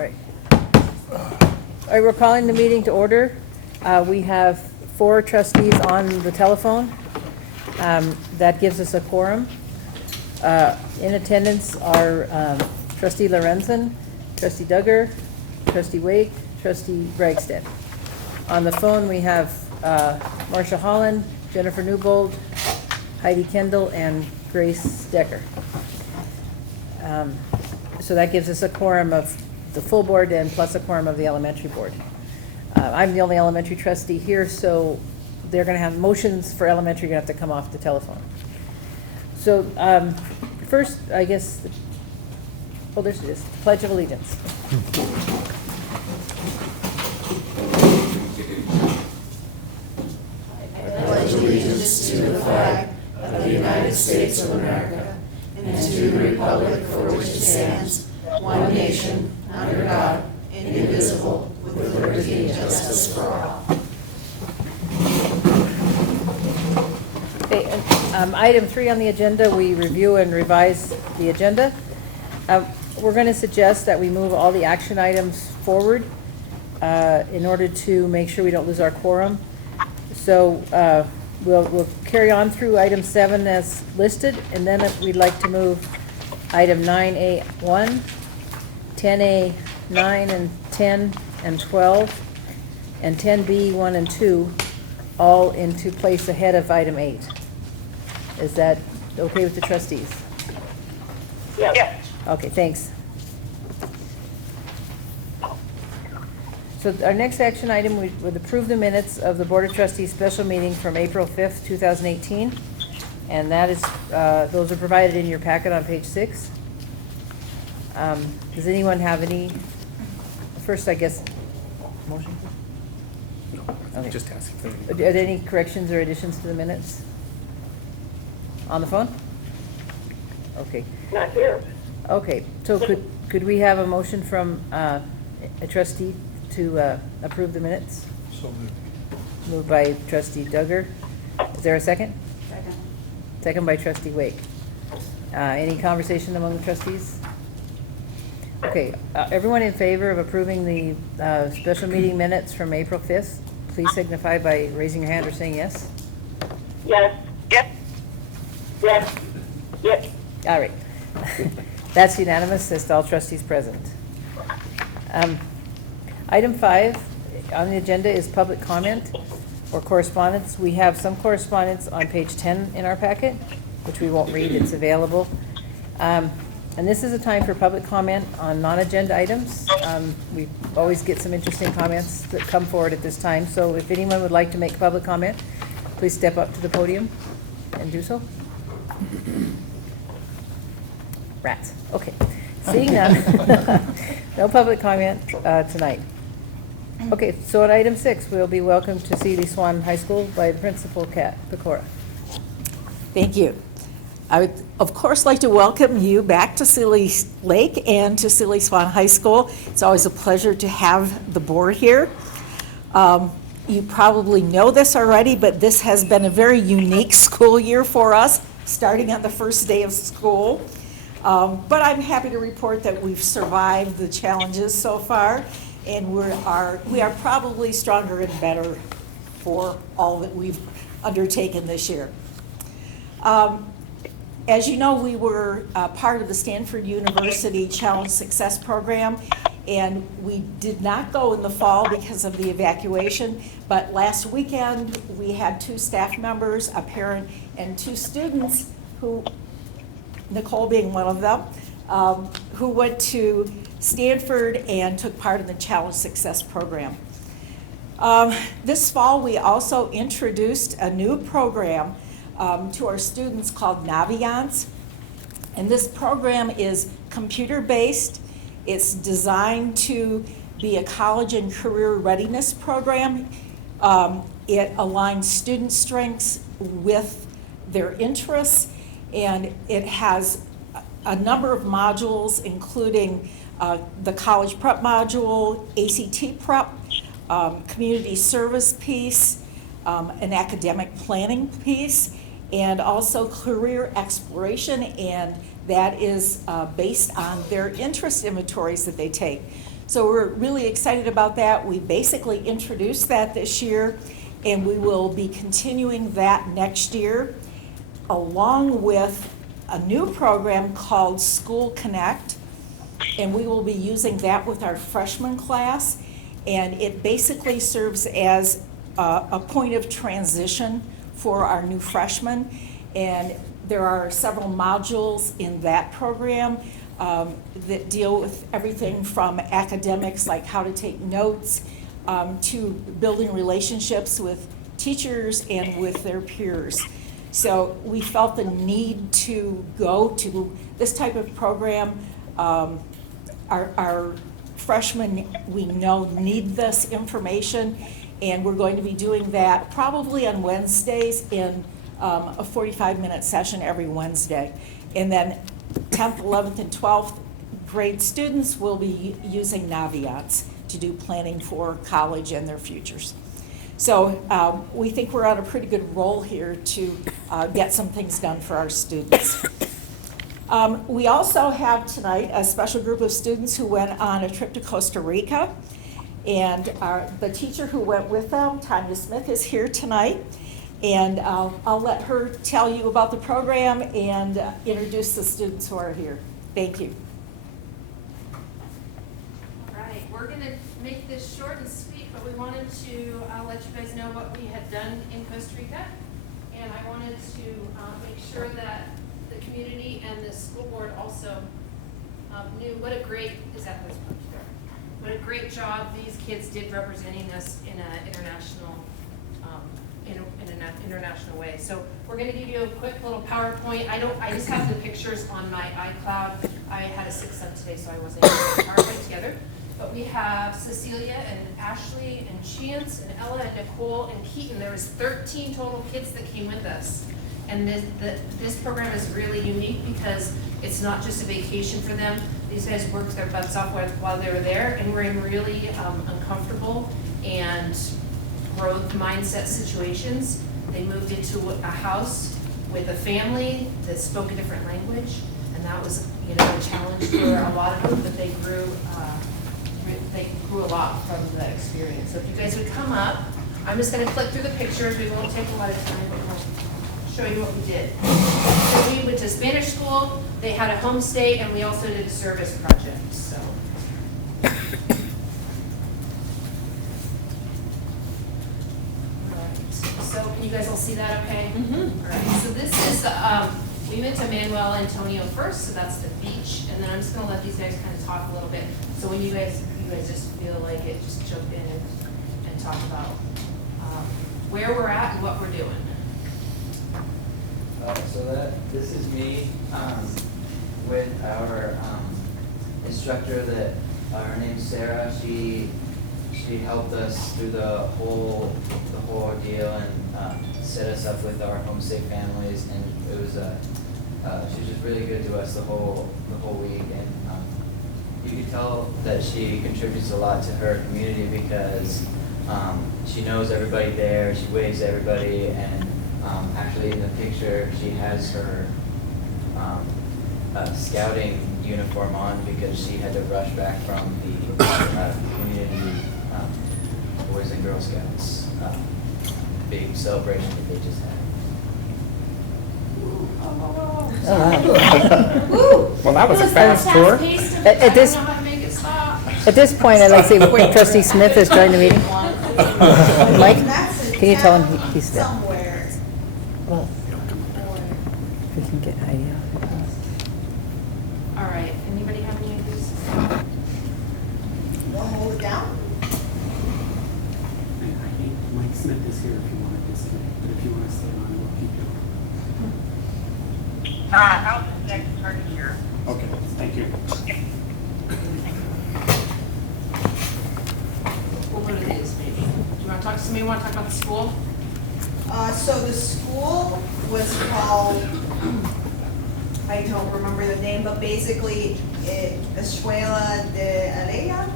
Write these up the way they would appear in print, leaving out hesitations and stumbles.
All right. All right, we're calling the meeting to order. We have 4 trustees on the telephone. That gives us a quorum. In attendance are trustee Lorenzen, trustee Duggar, trustee Wake, trustee Bragstead. On the phone, we have Marcia Holland, Jennifer Newbold, Heidi Kendall, and Grace Decker. So that gives us a quorum of the full board and plus a quorum of the elementary board. I'm the only elementary trustee here, so they're going to have motions for elementary, going to have to come off the telephone. So first, I guess, oh, there's this, Pledge of Allegiance. I pledge allegiance to the flag of the United States of America and to the republic for which it stands, one nation, under God, indivisible, with liberty and justice for all. Okay, item 3 on the agenda, we review and revise the agenda. We're going to suggest that we move all the action items forward in order to make sure we don't lose our quorum. So we'll carry on through item 7 as listed, and then we'd like to move item 9A1, 10A9 and 10 and 12, and 10B 1 and 2 all into place ahead of item 8. Is that okay with the trustees? Yes. Okay, thanks. So our next action item would approve the minutes of the Board of Trustees special meeting from April 5th, 2018. And that is, those are provided in your packet on page 6. Does anyone have any, first, I guess, motion? No, Okay. just asking. Are there any corrections or additions to the minutes? On the phone? Okay. Not here. Okay, so could we have a motion from a trustee to approve the minutes? So moved. Moved by trustee Duggar. Is there a second? Second. Second by trustee Wake. Any conversation among the trustees? Okay, everyone in favor of approving the special meeting minutes from April 5th, please signify by raising your hand or saying yes. Yes. Yep. Yes. Yep. All right. That's unanimous as to all trustees present. Item 5 on the agenda is public comment or correspondence. We have some correspondence on page 10 in our packet, which we won't read. It's available. And this is a time for public comment on non-agenda items. We always get some interesting comments that come forward at this time. So if anyone would like to make public comment, please step up to the podium and do so. Rats. Okay. Seeing none. No public comment tonight. Okay, so at item 6, we'll be welcomed to Sealy Swan High School by the principal, Kat Pecora. Thank you. I would, of course, like to welcome you back to Sealy Lake and to Sealy Swan High School. It's always a pleasure to have the board here. You probably know this already, but this has been a very unique school year for us, starting on the first day of school. But I'm happy to report that we've survived the challenges so far, and we are probably stronger and better for all that we've undertaken this year. As you know, we were part of the Stanford University Challenge Success Program, and we did not go in the fall because of the evacuation, but last weekend we had 2 staff members, a parent, and 2 students who, Nicole being one of them, who went to Stanford and took part in the Challenge Success Program. This fall, we also introduced a new program to our students called Naviance. And this program is computer-based. It's designed to be a college and career readiness program. It aligns student strengths with their interests, and it has a number of modules, including the college prep module, ACT prep, community service piece, an academic planning piece, and also career exploration, and that is based on their interest inventories that they take. So we're really excited about that. We basically introduced that this year, and we will be continuing that next year, along with a new program called School Connect, and we will be using that with our freshman class, and it basically serves as a point of transition for our new freshmen, and there are several modules in that program that deal with everything from academics, like how to take notes, to building relationships with teachers and with their peers. So we felt the need to go to this type of program. Our freshmen, we know, need this information, and we're going to be doing that probably on Wednesdays in a 45-minute session every Wednesday. And then 10th, 11th, and 12th grade students will be using Naviance to do planning for college and their futures. So we think we're on a pretty good roll here to get some things done for our students. We also have tonight a special group of students who went on a trip to Costa Rica. And the teacher who went with them, Tanya Smith, is here tonight. And I'll let her tell you about the program and introduce the students who are here. Thank you. All right, we're going to make this short and sweet, but we wanted to let you guys know what we had done in Costa Rica. And I wanted to make sure that the community and the school board also knew what a great, what a great job these kids did representing us in an international international way. So we're going to give you a quick little PowerPoint. I just have the pictures on my iCloud. I had a sick son today, so I wasn't able to put the PowerPoint together. But we have Cecilia and Ashley and Chance and Ella and Nicole and Keaton. There was 13 total kids that came with us. And this program is really unique because it's not just a vacation for them. These guys worked their butts off while they were there and were in really uncomfortable and growth mindset situations. They moved into a house with a family that spoke a different language, and that was, a challenge for a lot of them, but they grew a lot from the experience. So if you guys would come up, I'm just going to click through the pictures. We won't take a lot of time, but we'll show you what we did. So we went to Spanish school. They had a homestay, and we also did a service project. So. So can you guys all see that okay? Mm-hmm. All right, so this is, we went to Manuel Antonio first, so that's the beach, and then I'm just gonna let these guys kind of talk a little bit. So when you guys just feel like it, just jump in and talk about where we're at and what we're doing. This is me with our instructor that her name's Sarah. She helped us through the whole ordeal and set us up with our homestay families, and it was she was just really good to us the whole week, and you could tell that she contributes a lot to her community because she knows everybody there, she waves to everybody, and actually in the picture she has her scouting uniform on because she had to rush back from the community Boys and Girl Scouts big celebration that they just had. Well, that was a fast tour. At this point, I'd like to see Trustee Smith has joined the meeting. Mike, can you tell him he's there? Well, if we can get Heidi out. All right, anybody have any of these? Want to hold it down? I think Mike Smith is here if you want to disconnect, but if you want to stay on, we'll keep going. I'll just next turn here. Okay, thank you. We'll go to these maybe. Do you want to talk to somebody? Want to talk about the school? So the school was called, I don't remember the name, but basically Escuela de Alea.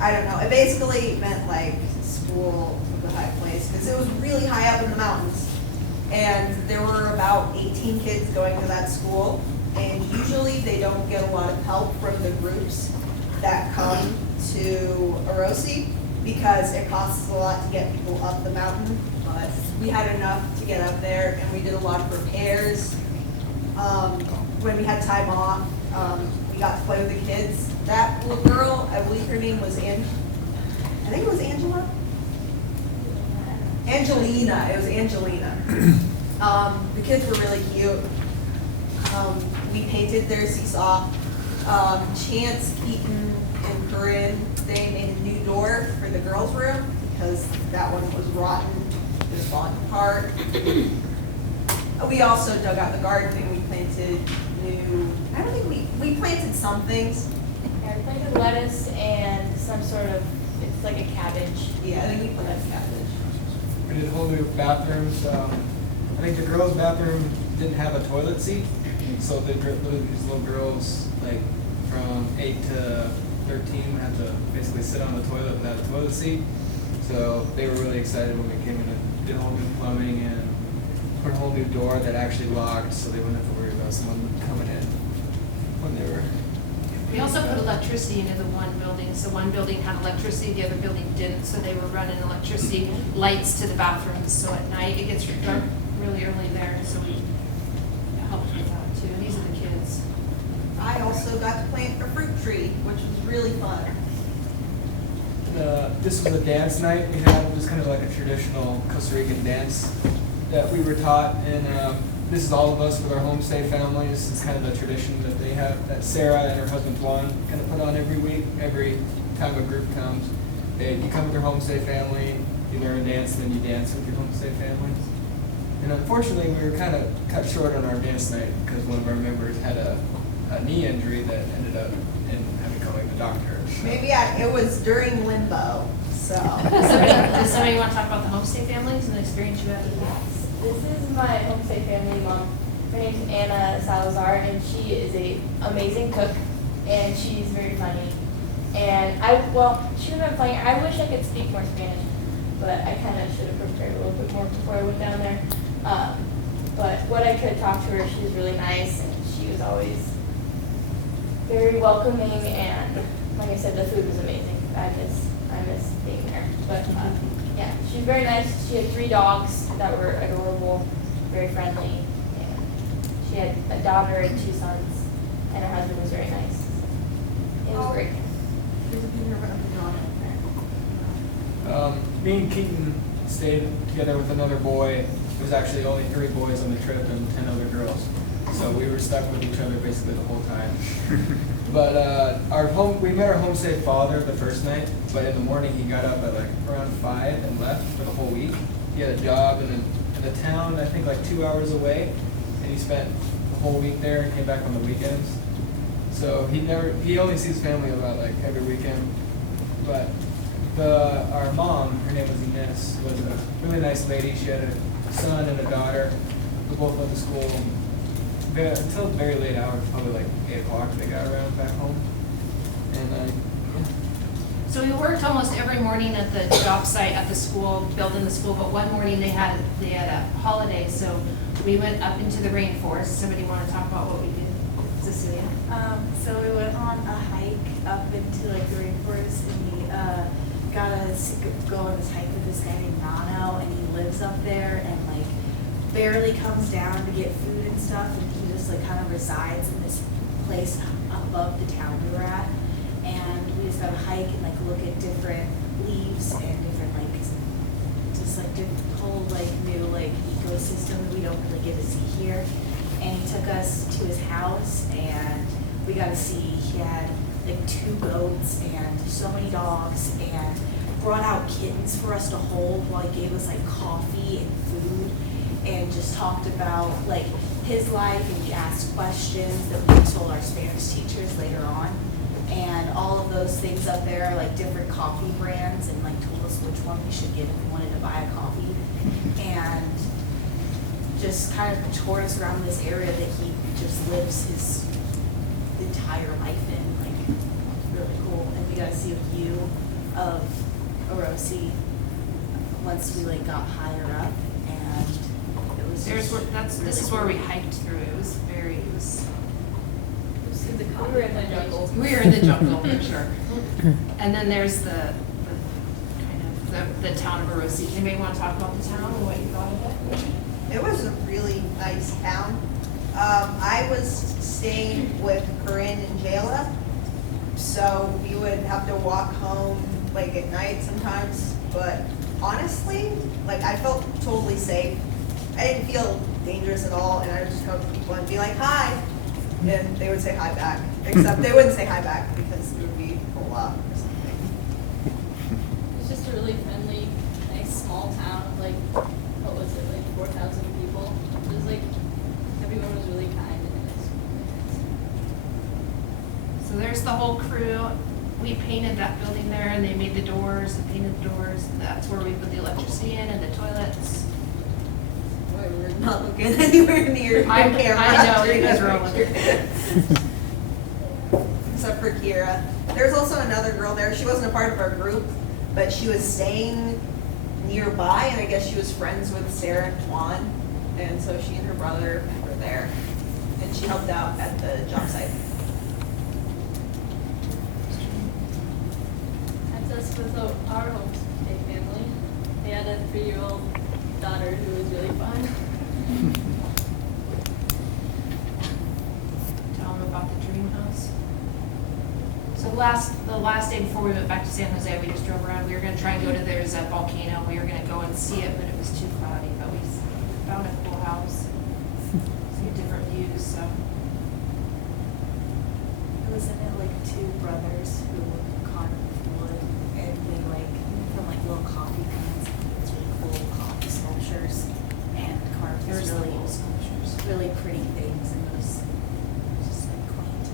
I don't know. It basically meant like school of the high place because it was really high up in the mountains. And there were about 18 kids going to that school. And usually they don't get a lot of help from the groups that come to Orosi because it costs a lot to get people up the mountain, but we had enough to get up there, and we did a lot of repairs. When we had time off, we got to play with the kids. That little girl, I believe her name was I think it was Angela? Angelina, it was Angelina. The kids were really cute. We painted their seesaw. Chance, Keaton, and Corinne, they made a new door for the girls' room because that one was rotten, it was falling apart. We also dug out the garden and we planted I don't think we planted some things. Yeah, we planted lettuce and some sort of, it's like a cabbage. Yeah, I think we planted cabbage. We did whole new bathrooms. I think the girls' bathroom didn't have a toilet seat, so these little girls, like from 8 to 13, had to basically sit on the toilet without a toilet seat. So they were really excited when we came in and did whole new plumbing and put a whole new door that actually locked, so they wouldn't have to worry about someone coming in when they were. We also put electricity into the one building, so one building had electricity, the other building didn't, so they were running electricity lights to the bathrooms, so at night it gets dark really early there, so we helped with that too. These are the kids. I also got to plant a fruit tree, which was really fun. This was a dance night we had. It was kind of like a traditional Costa Rican dance that we were taught, and this is all of us with our homestay families. It's kind of the tradition that they have, that Sarah and her husband Juan kind of put on every week, every time a group comes. You come with your homestay family, you learn a dance, and then you dance with your homestay families. And unfortunately, we were kind of cut short on our dance night because one of our members had a knee injury that ended up in having to go to the doctor. Maybe it was during limbo, so. Does somebody want to talk about the homestay families and the experience you had with them? This is my homestay family mom. Her name's Anna Salazar, and she is a amazing cook, and she's very funny. And she was not funny. I wish I could speak more Spanish, but I kind of should have prepared a little bit more before I went down there. But what I could talk to her, she was really nice, and she was always very welcoming, and like I said, the food was amazing. I miss being there. But yeah, she was very nice. She had 3 dogs that were adorable, very friendly, and she had a daughter and 2 sons, and her husband was very nice. It was great. There's a picture of Me and Keaton stayed together with another boy. There was actually only 3 boys on the trip and 10 other girls. So we were stuck with each other basically the whole time. But we met our homestay father the first night, but in the morning he got up at like around 5 and left for the whole week. He had a job in the town, I think like 2 hours away, and he spent the whole week there and came back on the weekends. So he only sees family about like every weekend. But our mom, her name was Ines, was a really nice lady. She had a son and a daughter who both went to school until very late hours, probably like 8 o'clock they got around back home. And So we worked almost every morning at the job site at the school, building the school, but one morning they had a holiday, so we went up into the rainforest. Somebody want to talk about what we did? Cecilia? So we went on a hike up into like the rainforest, and we got to go on this hike with this guy named Nano, and he lives up there and like barely comes down to get food and stuff, and he just like kind of resides in this place above the town we were at. And we just got to hike and like look at different leaves and different like just like whole like new like ecosystem that we don't really get to see here. And he took us to his house, and we got to see he had like 2 goats and so many dogs, and brought out kittens for us to hold while he gave us like coffee and food, and just talked about like his life, and we asked questions that we told our Spanish teachers later on. And all of those things up there are like different coffee brands, and like told us which one we should get if we wanted to buy a coffee. And just kind of toured us around this area that he just lives his entire life in, like really cool. And we got to see a view of Orosi once we like got higher up, and it was This is where we hiked through. It was was in the we were in the jungle. We were in the jungle, for sure. And then there's the kind of, the town of Orosi. Anybody want to talk about the town and what you thought of it? It was a really nice town. I was staying with Corinne and Jayla, so we would have to walk home like at night sometimes, but honestly, like I felt totally safe. I didn't feel dangerous at all, and I would just go to people and be like, hi, and they would say hi back, except they wouldn't say hi back because it would be a lot or something. It was just a really friendly, nice, small town of like, what was it, like 4,000 people. It was like, everyone was really kind and it was really nice. So there's the whole crew. We painted that building there, and they made the doors and painted the doors. That's where we put the electricity in and the toilets. Boy, we're not looking anywhere near your I camera. know, you guys are all looking. Except for Kira. There's also another girl there. She wasn't a part of our group, but she was staying nearby, and I guess she was friends with Sarah and Juan. And so she and her brother were there, and she helped out at the job site. That's us with our homestay family. They had a 3-year-old daughter who was really fun. Tell them about the dream house. So the last day before we went back to San Jose, we just drove around. We were gonna try and go to, there's a volcano. We were gonna go and see it, but it was too cloudy. But we found a cool house. Some different views, so. Wasn't it like two brothers who carved wood and they like from like little coffee cans, these really cool coffee sculptures and carved There's these the really, little sculptures. really pretty things and it was just like quaint.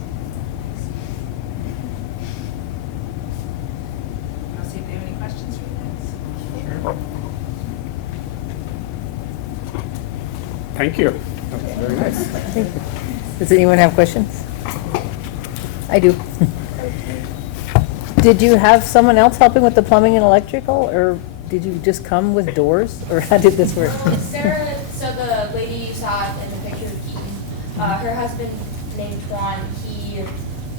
I'll see if they have any questions for you guys. Thank you. Very nice. Does anyone have questions? I do. Did you have someone else helping with the plumbing and electrical, or did you just come with doors, or how did this work? Sarah, so the lady you saw in the picture of Keaton, her husband named Juan, he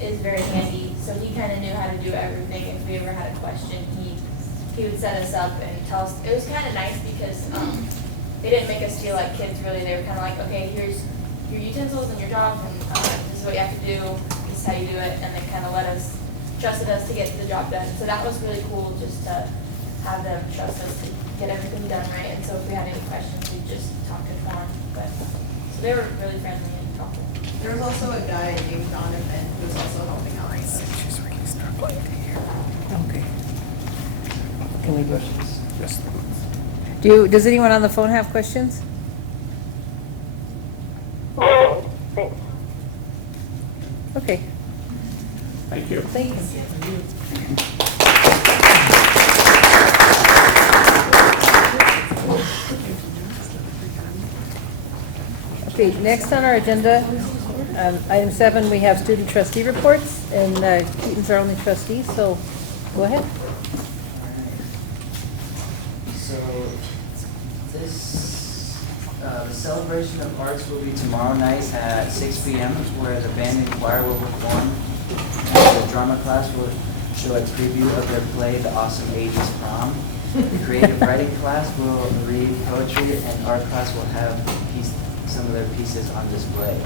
is very handy, so he kind of knew how to do everything. If we ever had a question, he would set us up and tell us. It was kind of nice because they didn't make us feel like kids really. They were kind of like, okay, here's your utensils and your dogs, and this is what you have to do, this is how you do it, and they kind of trusted us to get the job done. So that was really cool just to have them trust us to get everything done right. And so if we had any questions, we'd just talk to Juan. But so they were really friendly and helpful. There was also a guy named Donovan who was also helping out with us. Okay. Can we do it? Questions? Does anyone on the phone have questions? Okay, Thank you. thanks. Okay, next on our agenda, item 7, we have student trustee reports, and Keaton's our only trustee, so go ahead. So the celebration of arts will be tomorrow night at 6 p.m. where the band and choir will perform. And the drama class will show a preview of their play, The Awesome 80s Prom. The creative writing class will read poetry, and art class will have some of their pieces on display.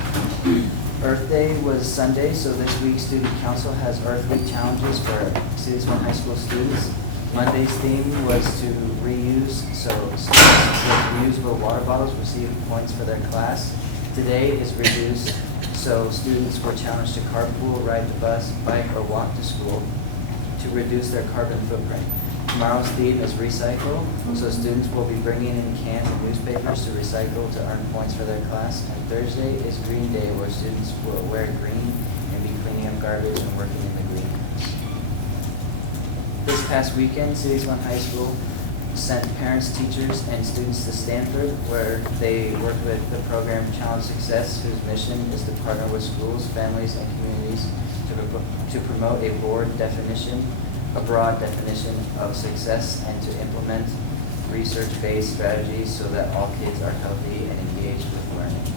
Earth Day was Sunday, so this week Student Council has Earth Week challenges for Students from high school students. Monday's theme was to reuse, so students with reusable water bottles receive points for their class. Today is reduce, so students were challenged to carpool, ride the bus, bike, or walk to school to reduce their carbon footprint. Tomorrow's theme is recycle, so students will be bringing in cans and newspapers to recycle to earn points for their class. And Thursday is Green Day, where students will wear green and be cleaning up garbage and working in the greenhouse. This past weekend, Cities One High School sent parents, teachers, and students to Stanford, where they worked with the program Challenge Success, whose mission is to partner with schools, families, and communities to promote a broad definition of success and to implement research-based strategies so that all kids are healthy and engaged with learning.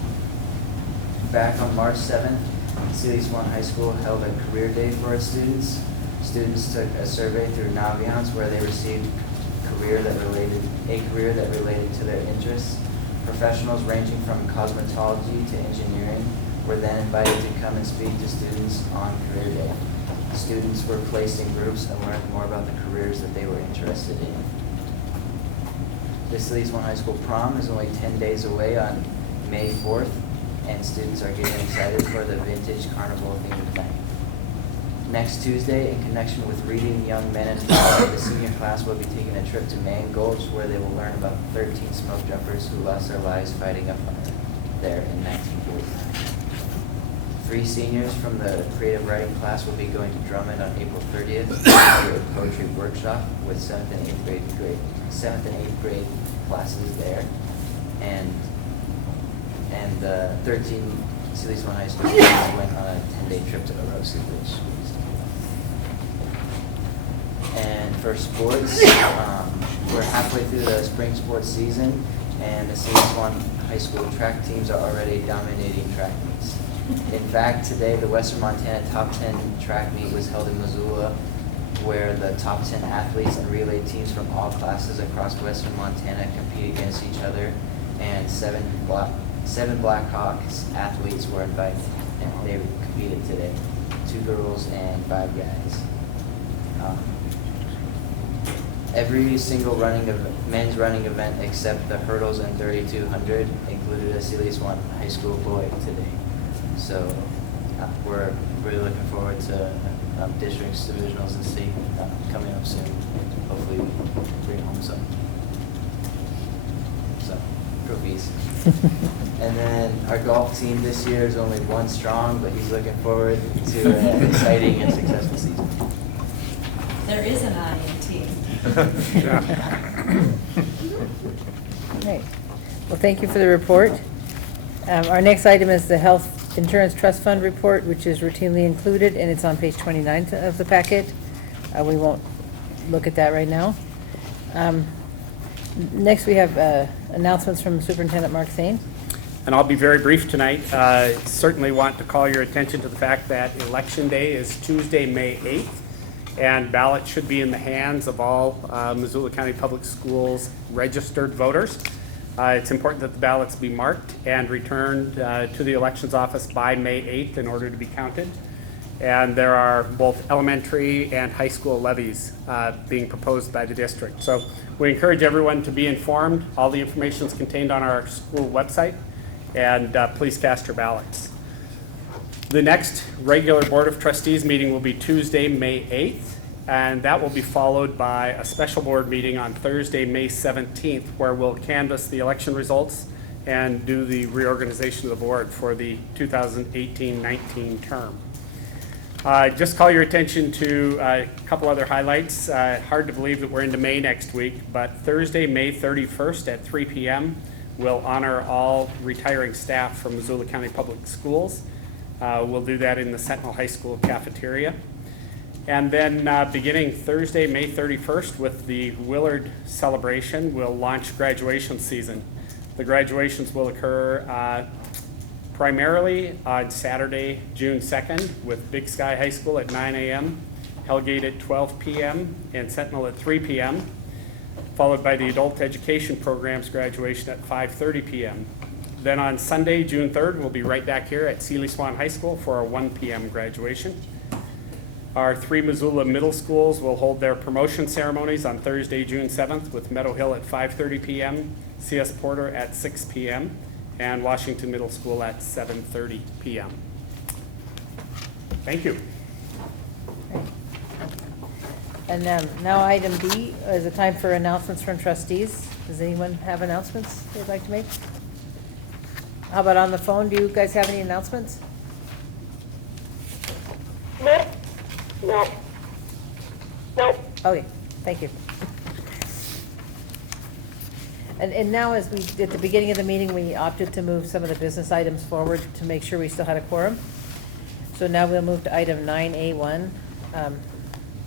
Back on March 7th, Sealy Swan High School held a career day for its students. Students took a survey through Naviance where they received a career that related to their interests. Professionals ranging from cosmetology to engineering were then invited to come and speak to students on career day. Students were placed in groups and learned more about the careers that they were interested in. The Sealy Swan High School prom is only 10 days away on May 4th, and students are getting excited for the Vintage Carnival themed night. Next Tuesday, in connection with Reading Young Men and Power, the senior class will be taking a trip to Main Gulch where they will learn about the 13 smoke jumpers who lost their lives fighting a fire there in 1949. 3 seniors from the creative writing class will be going to Drummond on April 30th to do a poetry workshop with 7th and 8th grade classes there. And 13 Sealy Swan High School students went on a 10-day trip to Orosi, which was And for sports, we're halfway through the spring sports season, and the Sealy Swan High School track teams are already dominating track meets. In fact, today the Western Montana Top 10 track meet was held in Missoula, where the top 10 athletes and relay teams from all classes across Western Montana compete against each other, and seven Blackhawks athletes were invited, and they competed today. 2 girls and 5 guys. Every single men's running event except the hurdles and 3200 included a Sealy Swan High School boy today. So we're really looking forward to districts, divisionals, and state coming up soon. Hopefully we bring home some trophies. And then our golf team this year is only 1 strong, but he's looking forward to an exciting and successful season. There is an I in team. Great. Well, thank you for the report. Our next item is the Health Insurance Trust Fund report, which is routinely included, and it's on page 29 of the packet. We won't look at that right now. Next, we have announcements from Superintendent Mark Thane. And I'll be very brief tonight. Certainly want to call your attention to the fact that Election Day is Tuesday, May 8th, and ballots should be in the hands of all Missoula County Public Schools registered voters. It's important that the ballots be marked and returned to the elections office by May 8th in order to be counted. And there are both elementary and high school levies being proposed by the district. So we encourage everyone to be informed. All the information is contained on our school website, and please cast your ballots. The next regular Board of Trustees meeting will be Tuesday, May 8th, and that will be followed by a special board meeting on Thursday, May 17th, where we'll canvass the election results and do the reorganization of the board for the 2018-19 term. Just call your attention to a couple other highlights. Hard to believe that we're into May next week, but Thursday, May 31st at 3 p.m., we'll honor all retiring staff from Missoula County Public Schools. We'll do that in the Sentinel High School cafeteria. And then beginning Thursday, May 31st, with the Willard celebration, we'll launch graduation season. The graduations will occur primarily on Saturday, June 2nd, with Big Sky High School at 9 a.m., Hellgate at 12 p.m., and Sentinel at 3 p.m., followed by the Adult Education Program's graduation at 5:30 p.m. Then on Sunday, June 3rd, we'll be right back here at Sealy Swan High School for our 1 p.m. graduation. Our 3 Missoula middle schools will hold their promotion ceremonies on Thursday, June 7th, with Meadow Hill at 5:30 p.m., C.S. Porter at 6 p.m., and Washington Middle School at 7:30 p.m. Thank you. And now item B is a time for announcements from trustees. Does anyone have announcements they'd like to make? How about on the phone? Do you guys have any announcements? No. Okay, thank you. And now, as we, at the beginning of the meeting, we opted to move some of the business items forward to make sure we still had a quorum. So now we'll move to item 9A1,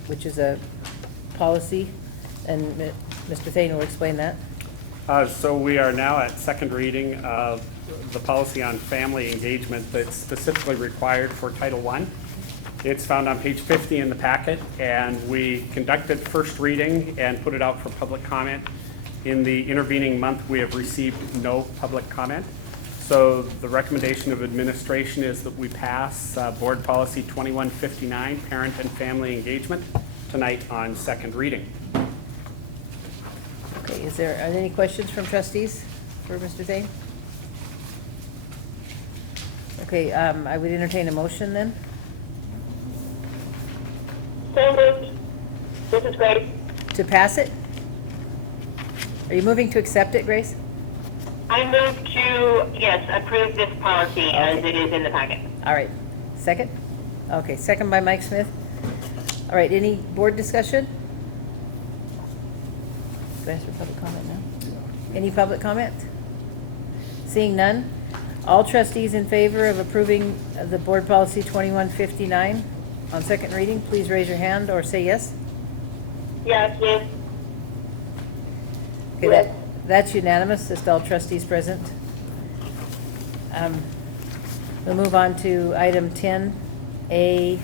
which is a policy, and Mr. Thane will explain that. So we are now at second reading of the policy on family engagement that's specifically required for Title I. It's found on page 50 in the packet, and we conducted first reading and put it out for public comment. In the intervening month, we have received no public comment. So the recommendation of administration is that we pass Board Policy 2159, Parent and Family Engagement, tonight on second reading. Okay, are there any questions from trustees for Mr. Zane? Okay, I would entertain a motion then. So moved. This is Grace. To pass it? Are you moving to accept it, Grace? I move to, yes, approve this policy as it is in the packet. All right. Second? Okay, second by Mike Smith. All right, any board discussion? Do I ask for public comment now? Any public comment? Seeing none, all trustees in favor of approving the Board Policy 2159 on second reading, please raise your hand or say yes. Yes, yes. Okay, that's unanimous, just all trustees present. We'll move on to item 10A9,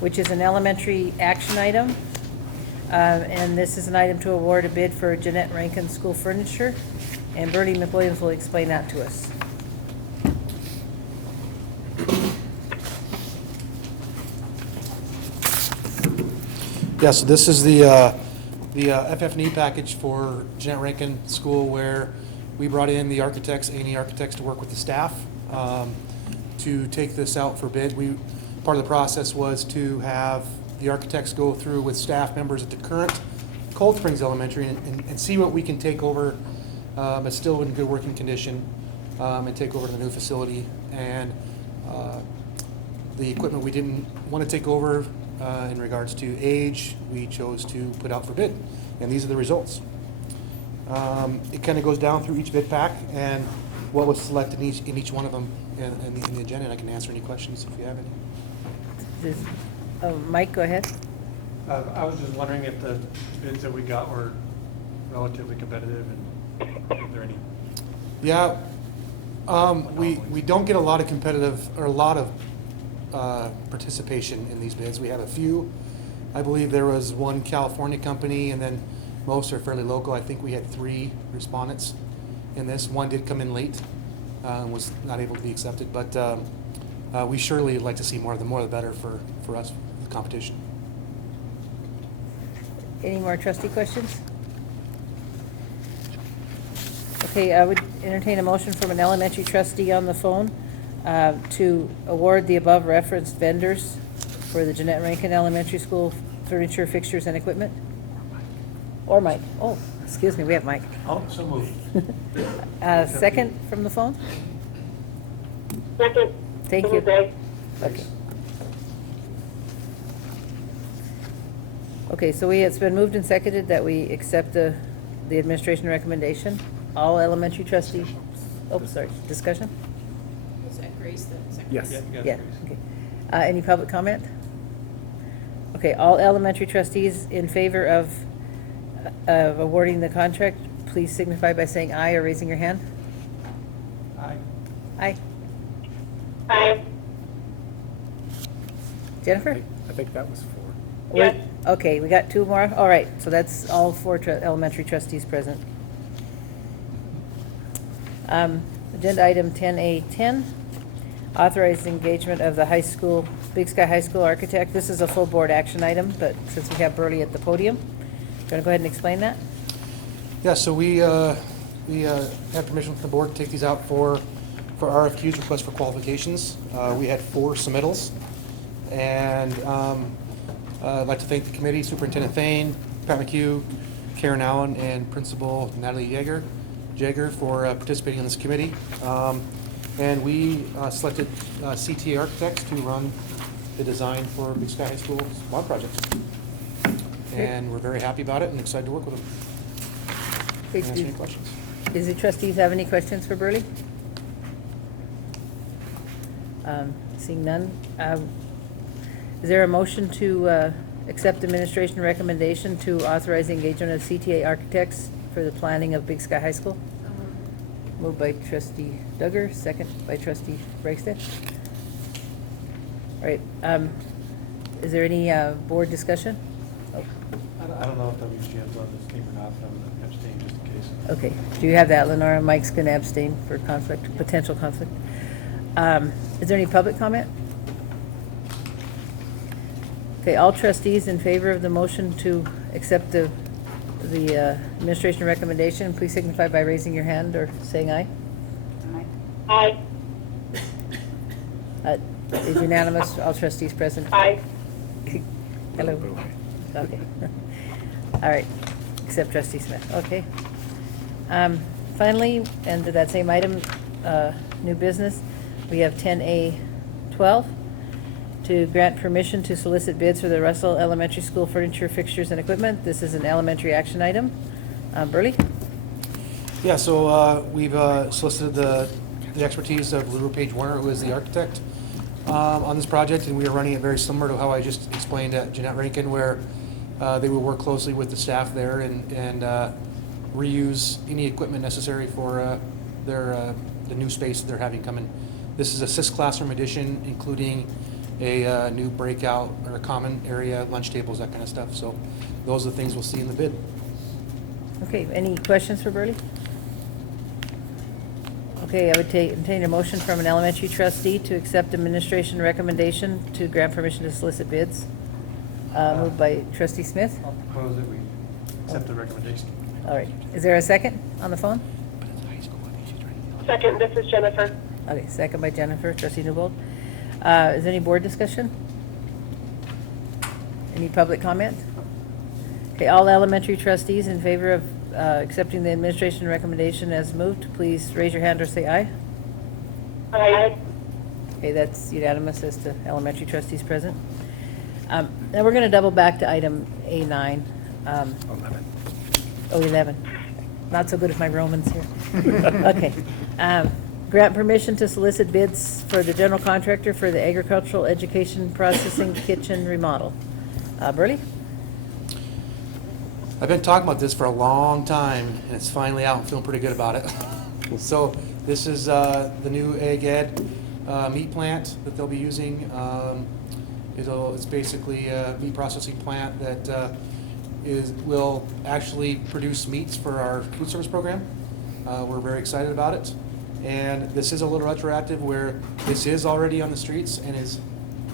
which is an elementary action item. And this is an item to award a bid for Jeanette Rankin School Furniture. And Bernie McWilliams will explain that to us. Yeah, so this is the FF&E package for Jeanette Rankin School, where we brought in the architects, A&E architects, to work with the staff to take this out for bid. Part of the process was to have the architects go through with staff members at the current Cold Springs Elementary and see what we can take over, but still in good working condition, and take over to the new facility. And the equipment we didn't want to take over in regards to age, we chose to put out for bid, and these are the results. It kind of goes down through each bid pack and what was selected in each one of them in the agenda, and I can answer any questions if you have any. Mike, go ahead. I was just wondering if the bids that we got were relatively competitive, and are there any? Yeah, we don't get a lot of competitive, or a lot of participation in these bids. We have a few. I believe there was one California company, and then most are fairly local. I think we had 3 respondents in this. One did come in late, was not able to be accepted, but we surely like to see more. The more the better for us, the competition. Any more trustee questions? Okay, I would entertain a motion from an elementary trustee on the phone to award the above referenced vendors for the Jeanette Rankin Elementary School furniture, fixtures, and equipment. Or Mike. Oh, excuse me, we have Mike. Oh, so moved. Second from the phone? Second. Thank This you. is Grace. Okay. Okay, so it's been moved and seconded that we accept the administration recommendation. All elementary trustees, oh, sorry, discussion? Was that Grace, the second? Yes. Yeah, okay. Any public comment? Okay, all elementary trustees in favor of awarding the contract, please signify by saying aye or raising your hand. Aye. Aye. Aye. Jennifer? I think that was 4. Yes. Okay, we got 2 more? All right, so that's all 4 elementary trustees present. Agenda item 10A10, authorize engagement of the high school, Big Sky High School architect. This is a full board action item, but since we have Burley at the podium, do you want to go ahead and explain that? Yeah, so we have permission from the board to take these out for RFQs, request for qualifications. We had 4 submittals, and I'd like to thank the committee, Superintendent Thane, Pat McHugh, Karen Allen, and Principal Natalie Jaeger for participating in this committee. And we selected CTA Architects to run the design for Big Sky High School's bond project. And we're very happy about it and excited to work with them. Okay, Answer any questions? Does the trustees have any questions for Burley? Seeing none. Is there a motion to accept administration recommendation to authorize the engagement of CTA Architects for the planning of Big Sky High School? Moved by trustee Duggar, second by trustee Breakstead. All right, is there any board discussion? Oh, I don't know if WGN's on this team or not, but I'm gonna abstain just in case. okay, do you have that, Lenora? Mike's gonna abstain for conflict, potential conflict. Is there any public comment? Okay, all trustees in favor of the motion to accept the administration recommendation, please signify by raising your hand or saying aye. Aye. Is unanimous, all trustees present? Aye. Hello. Okay. All right, except trustee Smith, okay. Finally, and to that same item, new business, we have 10A12 to grant permission to solicit bids for the Russell Elementary School furniture, fixtures, and equipment. This is an elementary action item. Burley? Yeah, so we've solicited the expertise of Lou Page Warner, who is the architect on this project, and we are running it very similar to how I just explained at Jeanette Rankin, where they will work closely with the staff there and reuse any equipment necessary for the new space that they're having coming. This is a CIS classroom edition, including a new breakout or a common area, lunch tables, that kind of stuff. So those are the things we'll see in the bid. Okay, any questions for Burley? Okay, I would entertain a motion from an elementary trustee to accept administration recommendation to grant permission to solicit bids. Moved by trustee Smith. I'll propose that we accept the recommendation. All right, is there a second on the phone? Second, this is Jennifer. Okay, second by Jennifer, trustee Newbold. Is there any board discussion? Any public comment? Okay, all elementary trustees in favor of accepting the administration recommendation as moved, please raise your hand or say aye. Aye. Okay, that's unanimous as to elementary trustees present. Now we're going to double back to item A9. 11. Oh, 11. Not so good with my Romans here. Okay. Grant permission to solicit bids for the general contractor for the agricultural education processing kitchen remodel. Burley? I've been talking about this for a long time, and it's finally out. I'm feeling pretty good about it. So this is the new egg ed meat plant that they'll be using. It's basically a meat processing plant that will actually produce meats for our food service program. We're very excited about it. And this is a little retroactive where this is already on the streets and is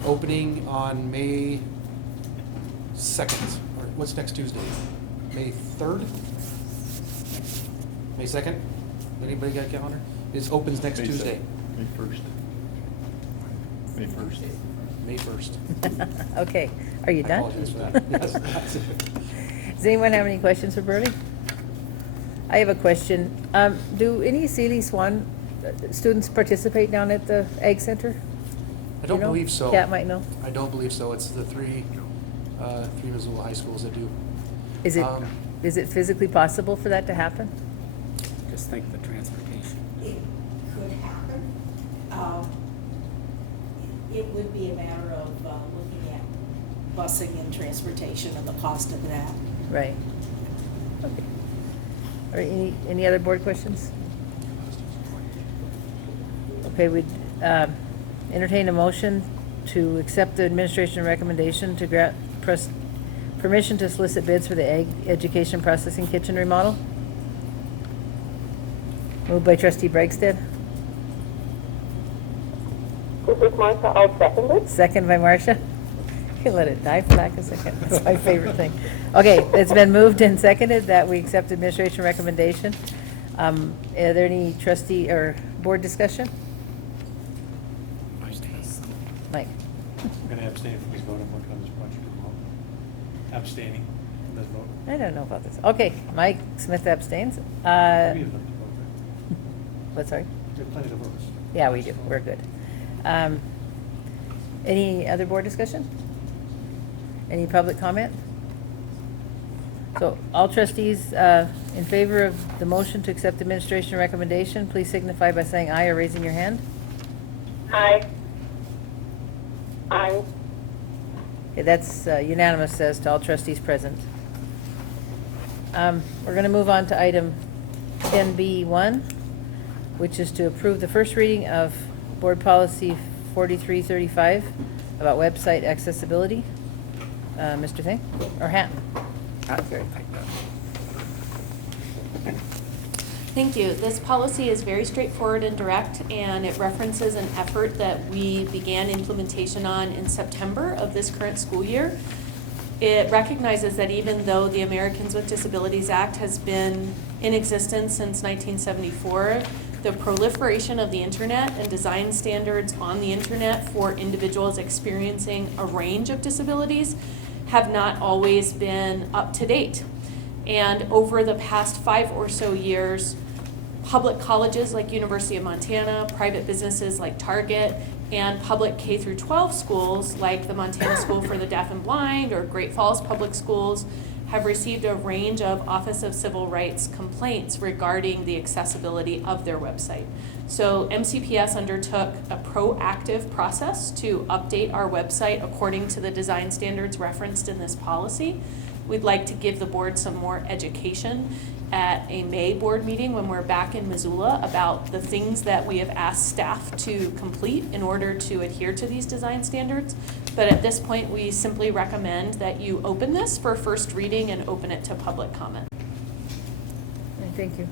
opening on May 2nd. Or what's next Tuesday? May 3rd? May 2nd? Anybody got a calendar? It opens next Tuesday. May 1st. May 1st. May 1st. Okay, are you I done? apologize for that. Yes. Does anyone have any questions for Burley? I have a question. Do any Sealy Swan students participate down at the Ag Center? I don't You know? believe so. Kat might know. I don't believe so. It's the three Missoula high schools that do. Is it physically possible for that to happen? Just think the transportation. It could happen. It would be a matter of looking at busing and transportation and the cost of that. Right. Okay. All right, any other board questions? Okay, we'd entertain a motion to accept the administration recommendation to grant permission to solicit bids for the Ag Education Processing Kitchen remodel. Moved by trustee Breakstead, This is Martha. I'll second it. second by Marcia. You let it die for lack of a second. That's my favorite thing. Okay, it's been moved and seconded that we accept administration recommendation. Are there any trustee or board discussion? Mike? I'm going to abstain from this vote. I'm working on this project at the moment. Abstaining from this vote. I don't know about this. Okay, Mike Smith abstains. We have enough to vote, right? What, sorry? We have plenty of votes. Yeah, we do. We're good. Any other board discussion? Any public comment? So all trustees in favor of the motion to accept administration recommendation, please signify by saying aye or raising your hand. Aye. Aye. Okay, that's unanimous as to all trustees present. We're going to move on to item 10B1, which is to approve the first reading of Board Policy 4335 about website accessibility. Mr. Thing, or Hatton? Thank you. This policy is very straightforward and direct, and it references an effort that we began implementation on in September of this current school year. It recognizes that even though the Americans with Disabilities Act has been in existence since 1974, the proliferation of the internet and design standards on the internet for individuals experiencing a range of disabilities have not always been up to date. And over the past 5 or so years, public colleges like University of Montana, private businesses like Target, and public K through 12 schools like the Montana School for the Deaf and Blind or Great Falls Public Schools have received a range of Office of Civil Rights complaints regarding the accessibility of their website. So MCPS undertook a proactive process to update our website according to the design standards referenced in this policy. We'd like to give the board some more education at a May board meeting when we're back in Missoula about the things that we have asked staff to complete in order to adhere to these design standards. But at this point, we simply recommend that you open this for first reading and open it to public comment. Thank you.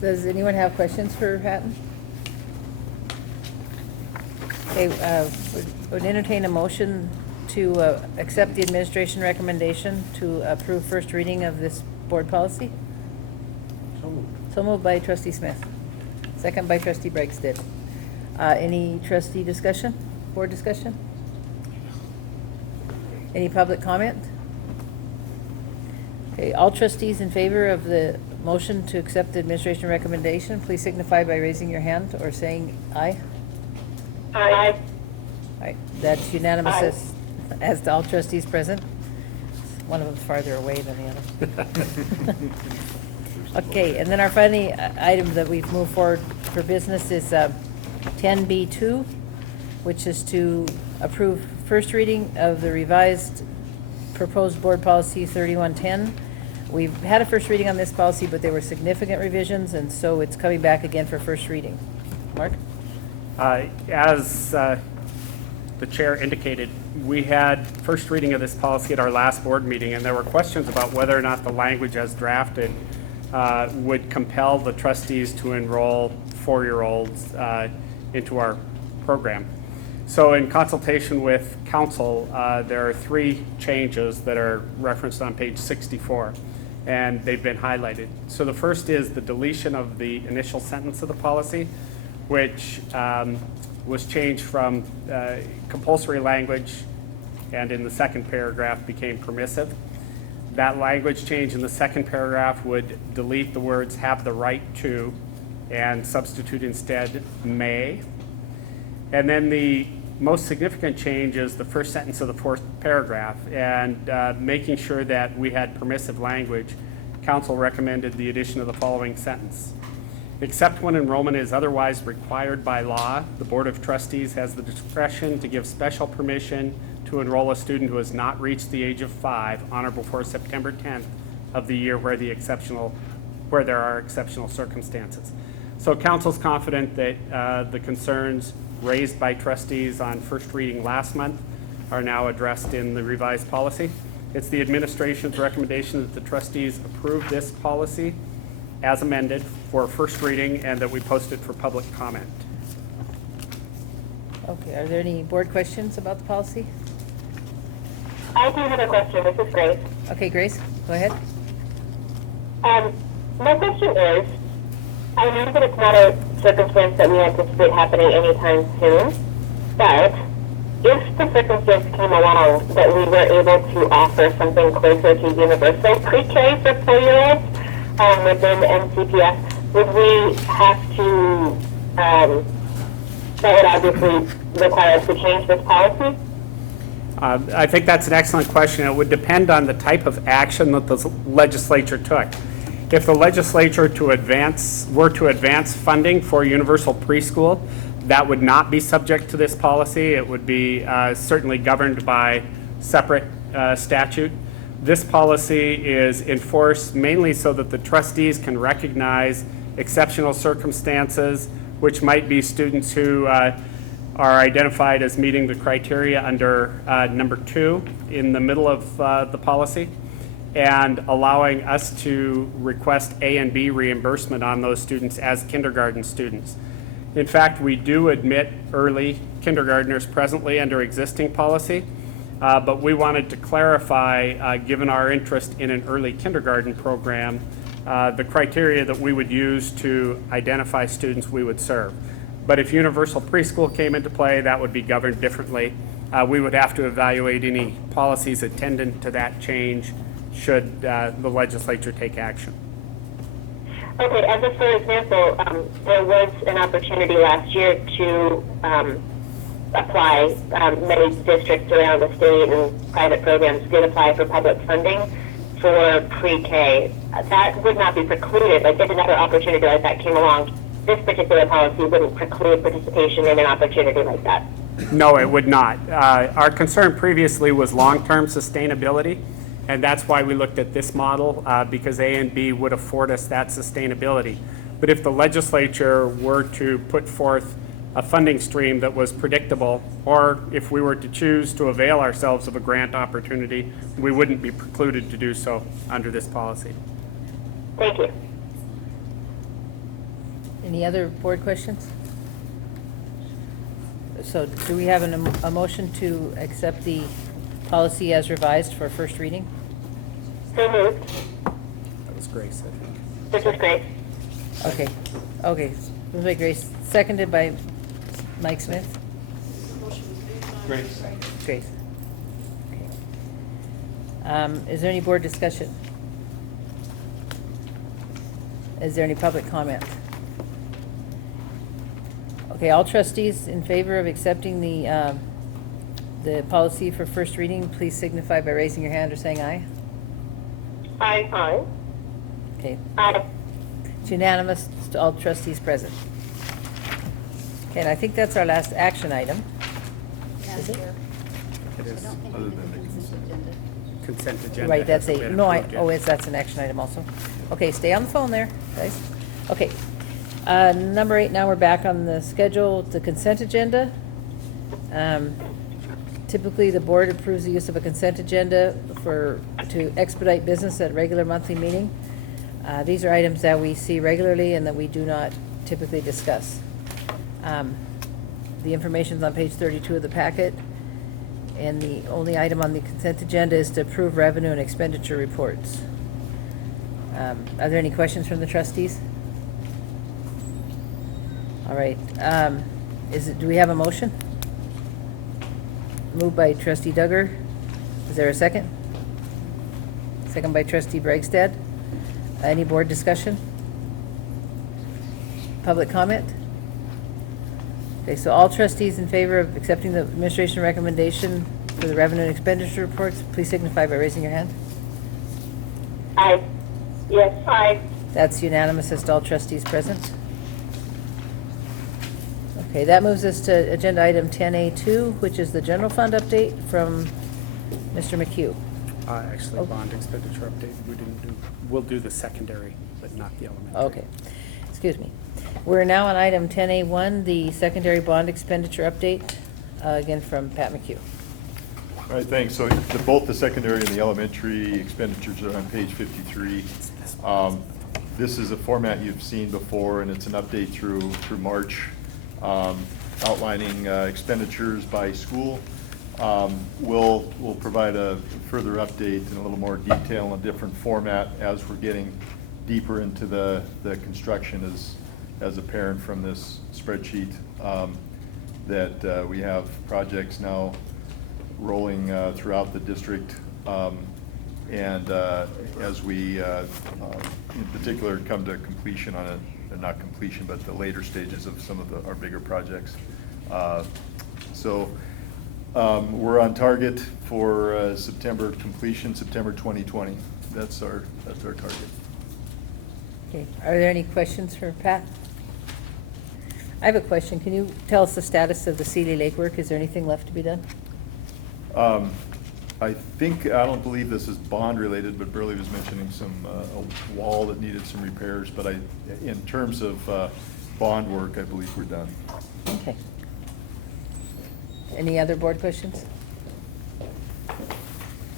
Does anyone have questions for Hatton? Okay, would entertain a motion to accept the administration recommendation to approve first reading of this board policy? So moved by Trustee Smith. Second by Trustee Breaksted. Any trustee discussion? Board discussion? Any public comment? Okay, all trustees in favor of the motion to accept the administration recommendation, please signify by raising your hand or saying aye. Aye. All right, that's unanimous as to all trustees present. One of them's farther away than the other. Okay, and then our final item that we've moved forward for business is 10B2, which is to approve first reading of the revised proposed board policy 3110. We've had a first reading on this policy, but there were significant revisions, and so it's coming back again for first reading. Mark? As the chair indicated, we had first reading of this policy at our last board meeting, and there were questions about whether or not the language as drafted would compel the trustees to enroll 4-year-olds into our program. So in consultation with council, there are 3 changes that are referenced on page 64, and they've been highlighted. So the first is the deletion of the initial sentence of the policy, which was changed from compulsory language, and in the second paragraph became permissive. That language change in the second paragraph would delete the words "have the right to" and substitute instead "may." And then the most significant change is the first sentence of the 4th paragraph, and making sure that we had permissive language, council recommended the addition of the following sentence. Except when enrollment is otherwise required by law, the Board of Trustees has the discretion to give special permission to enroll a student who has not reached the age of 5 on or before September 10th of the year where there are exceptional circumstances. So council's confident that the concerns raised by trustees on first reading last month are now addressed in the revised policy. It's the administration's recommendation that the trustees approve this policy as amended for first reading and that we post it for public comment. Okay, are there any board questions about the policy? I do have a question. This is Grace. Okay, Grace, go ahead. My question is, I know that it's not a circumstance that we anticipate happening anytime soon, but if the circumstance came along that we were able to offer something closer to universal pre-K for 4-year-olds within MCPS, would we have to, that would obviously require us to change this policy? I think that's an excellent question. It would depend on the type of action that the legislature took. If the legislature were to advance funding for universal preschool, that would not be subject to this policy. It would be certainly governed by separate statute. This policy is enforced mainly so that the trustees can recognize exceptional circumstances, which might be students who are identified as meeting the criteria under number 2 in the middle of the policy, and allowing us to request A and B reimbursement on those students as kindergarten students. In fact, we do admit early kindergartners presently under existing policy, but we wanted to clarify, given our interest in an early kindergarten program, the criteria that we would use to identify students we would serve. But if universal preschool came into play, that would be governed differently. We would have to evaluate any policies attendant to that change should the legislature take action. Okay, and just for example, there was an opportunity last year to apply. Many districts around the state and private programs did apply for public funding for pre-K. That would not be precluded. Like if another opportunity like that came along, this particular policy wouldn't preclude participation in an opportunity like that. No, it would not. Our concern previously was long-term sustainability, and that's why we looked at this model, because A and B would afford us that sustainability. But if the legislature were to put forth a funding stream that was predictable, or if we were to choose to avail ourselves of a grant opportunity, we wouldn't be precluded to do so under this policy. Thank you. Any other board questions? So do we have a motion to accept the policy as revised for first reading? So moved. That was Grace, I think. This is great. Okay. Moved by Grace, seconded by Mike Smith. Grace. Grace. Okay. Is there any board discussion? Is there any public comment? Okay, all trustees in favor of accepting the policy for first reading, please signify by raising your hand or saying aye. Aye. Aye. Okay, Aye. it's unanimous to all trustees present. Okay, and I think that's our last action item. Is it? It is Other than the consent. consent agenda. Right, that's hasn't a, been no, approved yet. that's an action item also. Okay, stay on the phone there, guys. Okay. Number 8, now we're back on the schedule, the consent agenda. Typically, the board approves the use of a consent agenda to expedite business at regular monthly meeting. These are items that we see regularly and that we do not typically discuss. The information's on page 32 of the packet, and the only item on the consent agenda is to approve revenue and expenditure reports. Are there any questions from the trustees? All right, do we have a motion? Moved by trustee Duggar. Is there a second? Second by trustee Bregstad. Any board discussion? Public comment? Okay, so all trustees in favor of accepting the administration recommendation for the revenue and expenditure reports, please signify by raising your hand. Aye. Yes. Aye. That's unanimous as to all trustees present. Okay, that moves us to agenda item 10A2, which is the general fund update from Mr. McHugh. Actually, bond expenditure update, we'll do the secondary, but not the elementary. Okay, excuse me. We're now on item 10A1, the secondary bond expenditure update, again from Pat McHugh. All right, thanks. So both the secondary and the elementary expenditures are on page 53. This is a format you've seen before, and it's an update through March, outlining expenditures by school. We'll provide a further update in a little more detail in a different format as we're getting deeper into the construction as apparent from this spreadsheet, that we have projects now rolling throughout the district, and as we in particular come to completion on it, not completion, but the later stages of some of our bigger projects. So we're on target for September completion, September 2020. That's our target. Okay, are there any questions for Pat? I have a question. Can you tell us the status of the Sealy Lake work? Is there anything left to be done? I think, I don't believe this is bond related, but Burley was mentioning some, a wall that needed some repairs, but in terms of bond work, I believe we're done. Okay. Any other board questions?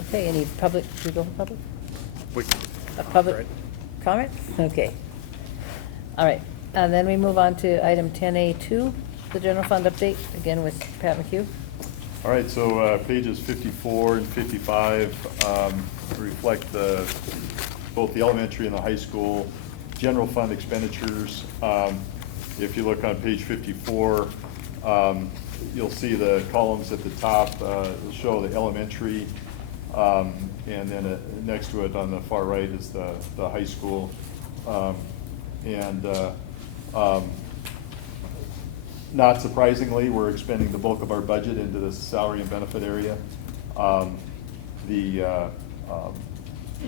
Okay, any public, should we go for public? A public comment? Okay. All right, and then we move on to item 10A2, the general fund update, again with Pat McHugh. All right, so pages 54 and 55 reflect both the elementary and the high school general fund expenditures. If you look on page 54, you'll see the columns at the top will show the elementary, and then next to it on the far right is the high school. Not surprisingly, we're expending the bulk of our budget into the salary and benefit area.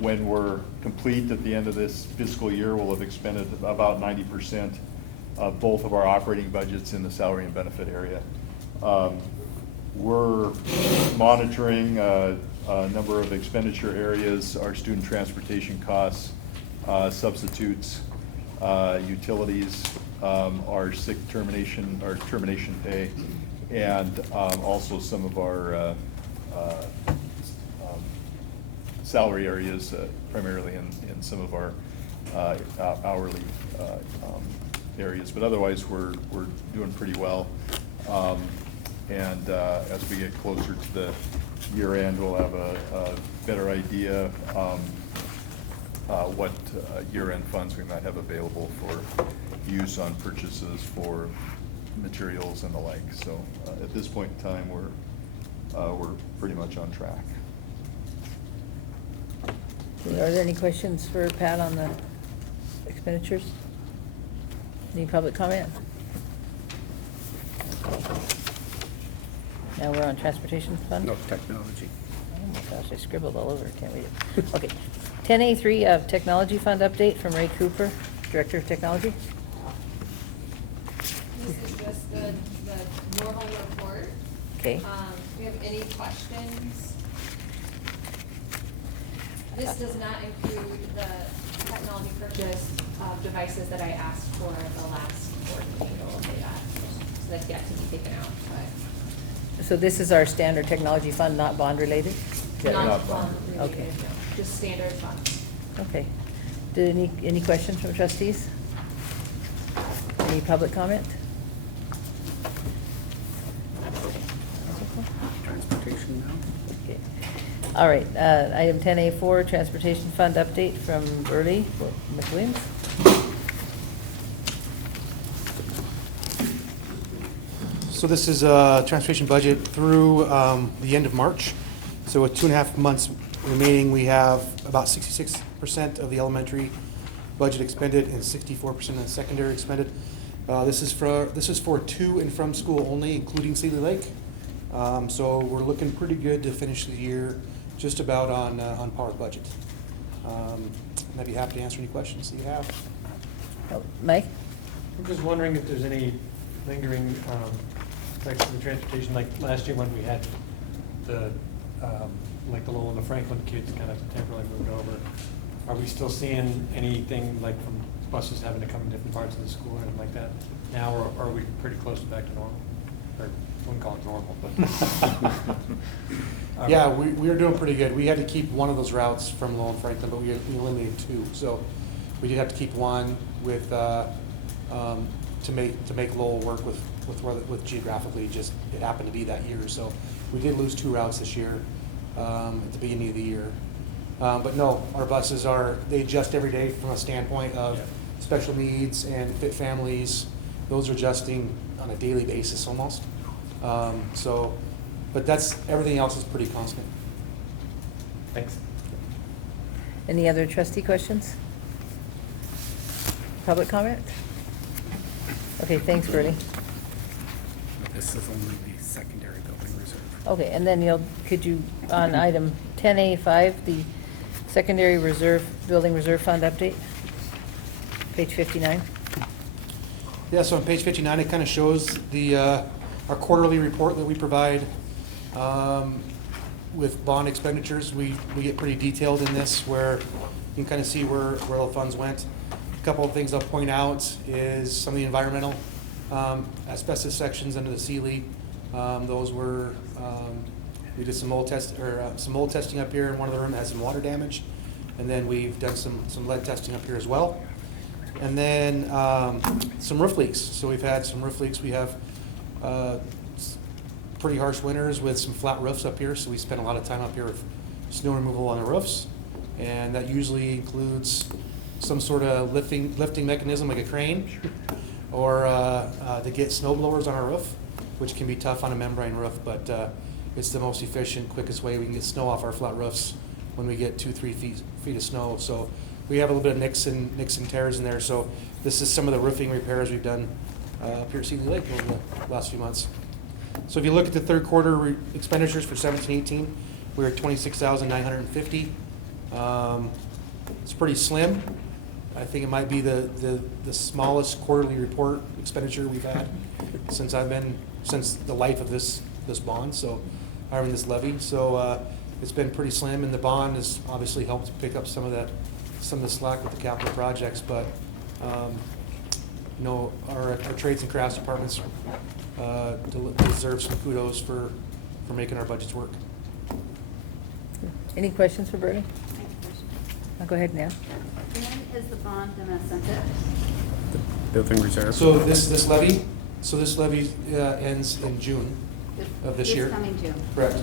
When we're complete at the end of this fiscal year, we'll have expended about 90% of both of our operating budgets in the salary and benefit area. We're monitoring a number of expenditure areas, our student transportation costs, substitutes, utilities, our sick termination, our termination pay, and also some of our salary areas, primarily in some of our hourly areas. But otherwise, we're doing pretty well. As we get closer to the year end, we'll have a better idea what year-end funds we might have available for use on purchases for materials and the like. So at this point in time, we're pretty much on track. Are there any questions for Pat on the expenditures? Any public comment? Now we're on transportation fund? No, technology. Oh my gosh, I scribbled all over it, can't read it. Okay. 10A3 of technology fund update from Ray Cooper, Director of Technology. This is just the normal report. Okay. Do you have any questions? This does not include the technology purchase of devices that I asked for at the last board meeting, all say that. So that's yet to be taken out, but. So this is our standard technology fund, not bond related? Not bond related, Okay. no, just standard funds. Okay. Did any questions from trustees? Any public comment? Transportation now? Okay. All right, item 10A4, transportation fund update from Burley McWilliams. So this is a transportation budget through the end of March. So with 2.5 months remaining, we have about 66% of the elementary budget expended and 64% of the secondary expended. This is for to and from school only, including Sealy Lake. So we're looking pretty good to finish the year just about on par with budget. I'd be happy to answer any questions that you have. Oh, Mike? I'm just wondering if there's any lingering effects of the transportation, like last year when we had the, like the Lowell and the Franklin kids kind of temporarily moved over. Are we still seeing anything like from buses having to come in different parts of the school or anything like that now, or are we pretty close to back to normal? Or I wouldn't call it normal, but. Yeah, we were doing pretty good. We had to keep one of those routes from Lowell and Franklin, but we eliminated 2. So we did have to keep one with to make Lowell work with geographically. Just it happened to be that year, so we did lose 2 routes this year at the beginning of the year. But no, our buses they adjust every day from a standpoint of special needs and fit families. Those are adjusting on a daily basis almost. But everything else is pretty constant. Thanks. Any other trustee questions? Public comment? Okay, thanks, Bertie. This is only the secondary building reserve. Okay, and then could you, on item 10A5, the secondary building reserve fund update, page 59? Yeah, so on page 59, it kind of shows our quarterly report that we provide. with bond expenditures, we get pretty detailed in this, where you can kind of see where the funds went. A couple of things I'll point out is some of the environmental asbestos sections under the Sealy. Those were, we did some mold testing up here in one of the rooms, had some water damage. And then we've done some lead testing up here as well. And then some roof leaks. So we've had some roof leaks. We have pretty harsh winters with some flat roofs up here, so we spend a lot of time up here with snow removal on the roofs. And that usually includes some sort of lifting mechanism like a crane, or to get snow blowers on our roof, which can be tough on a membrane roof, but it's the most efficient, quickest way we can get snow off our flat roofs when we get 2-3 feet of snow. So we have a little bit of nicks and tears in there. So this is some of the roofing repairs we've done up here at Sealy Lake over the last few months. So if you look at the third quarter expenditures for 17-18, we're at $26,950. It's pretty slim. I think it might be the smallest quarterly report expenditure we've had since the life of this bond. So hiring this levy. So it's been pretty slim, and the bond has obviously helped pick up some of the slack with the capital projects. But you know, our trades and crafts departments deserve some kudos for making our budgets work. Any questions for Bernie? I'll go ahead now. When is the bond gonna sunset? Building reserve. So this levy ends in June of this year. This coming June. Correct.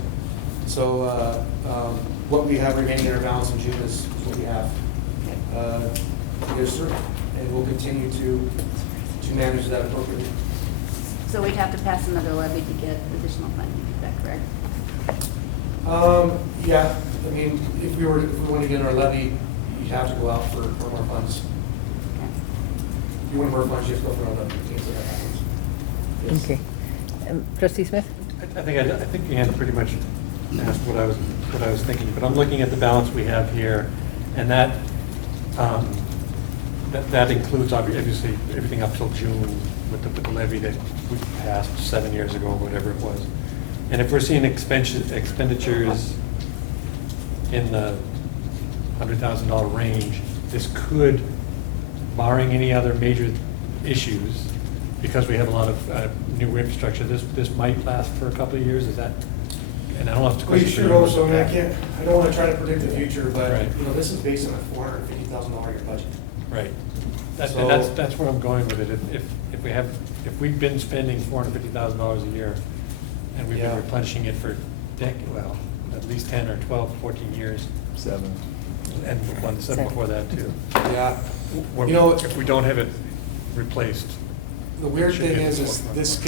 So what we have remaining in our balance in June is what we have. Yes, sir. And we'll continue to manage that appropriately. So we'd have to pass another levy to get additional funding, is that correct? Yeah, I mean, if we want to get our levy, you have to go out for more funds. Okay. If you want more funds, you have to go for our levy. So that happens. Yes. Okay. Trustee Smith? I think Ann pretty much asked what I was thinking, but I'm looking at the balance we have here, and that includes obviously everything up till June with the levy that we passed 7 years ago, or whatever it was. And if we're seeing expenditures in the $100,000 range, this could, barring any other major issues, because we have a lot of new infrastructure, this might last for a couple of years. Is that? And I don't know if it's a We question. sure hope so. I mean, I don't want to try to predict the future, but Right. you know, this is based on a $450,000 year budget. Right. So- That's where I'm going with it. If we've been spending $450,000 a year, and we've Yeah. been replenishing it for at least 10 or 12, 14 years. 7. And one said before that too. Yeah. You You know, if we don't have it replaced. the weird should thing get is this one. this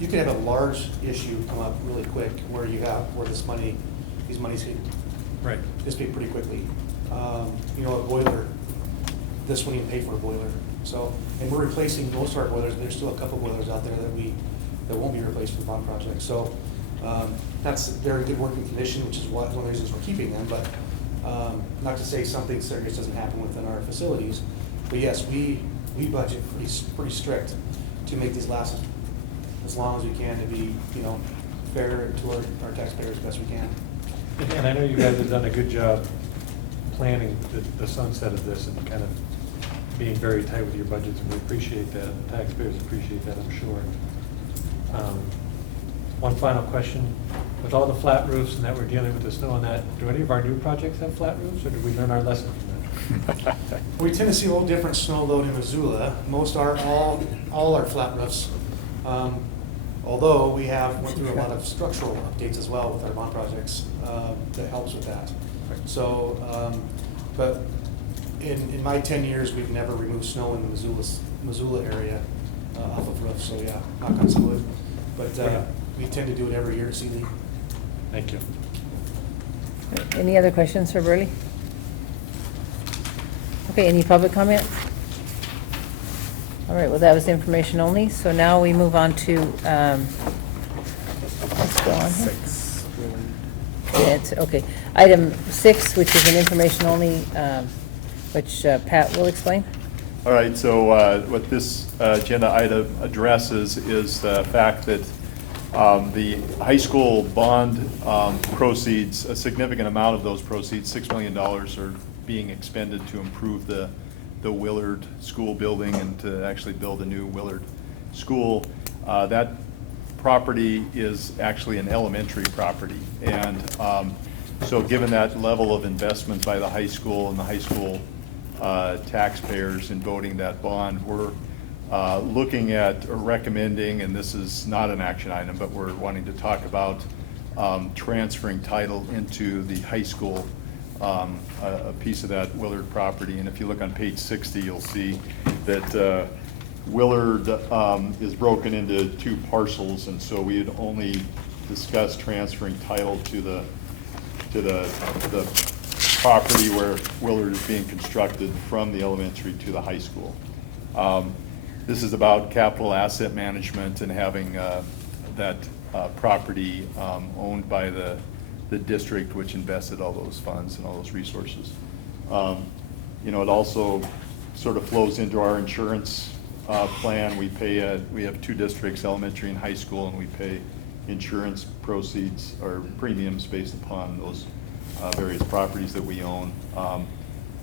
you could have a large issue come up really quick where these monies could Right. dissipate pretty quickly. You know, a boiler, this wouldn't even pay for a boiler. So, and we're replacing most of our boilers, but there's still a couple boilers out there that won't be replaced for the bond project. So, that's very good working condition, which is one of the reasons we're keeping them. But not to say something serious doesn't happen within our facilities. But yes, we budget pretty strict to make these last as long as we can, to be, you know, fair to our taxpayers as best we can. And I know you guys have done a good job planning the sunset of this and kind of being very tight with your budgets, and we appreciate that. Taxpayers appreciate that, I'm sure. One final question. With all the flat roofs and that we're dealing with the snow and that, do any of our new projects have flat roofs, or did we learn our lesson from that? We tend to see a little different snow load in Missoula. All are flat roofs. Although we have went through a lot of structural updates as well with our bond projects, that helps with that. So, but in my 10 years, we've never removed snow in the Missoula area off of roofs. So yeah, knock on some wood. But we tend to do it every year at Sealy. Thank you. Any other questions for Burley? Okay, any public comment? All right, well, that was information only, so now we move on to, let's go on here. 6. Okay, item 6, which is an information only, which Pat will explain. All right, so what this agenda item addresses is the fact that The high school bond proceeds, a significant amount of those proceeds, $6 million, are being expended to improve the Willard School building and to actually build a new Willard School. That property is actually an elementary property. And so given that level of investment by the high school and the high school taxpayers in voting that bond, we're looking at or recommending, and this is not an action item, but we're wanting to talk about transferring title into the high school, a piece of that Willard property. And if you look on page 60, you'll see that Willard is broken into 2 parcels, and so we had only discussed transferring title to the property where Willard is being constructed from the elementary to the high school. This is about capital asset management and having that property owned by the district, which invested all those funds and all those resources. You know, it also sort of flows into our insurance plan. We have 2 districts, elementary and high school, and we pay insurance proceeds or premiums based upon those various properties that we own.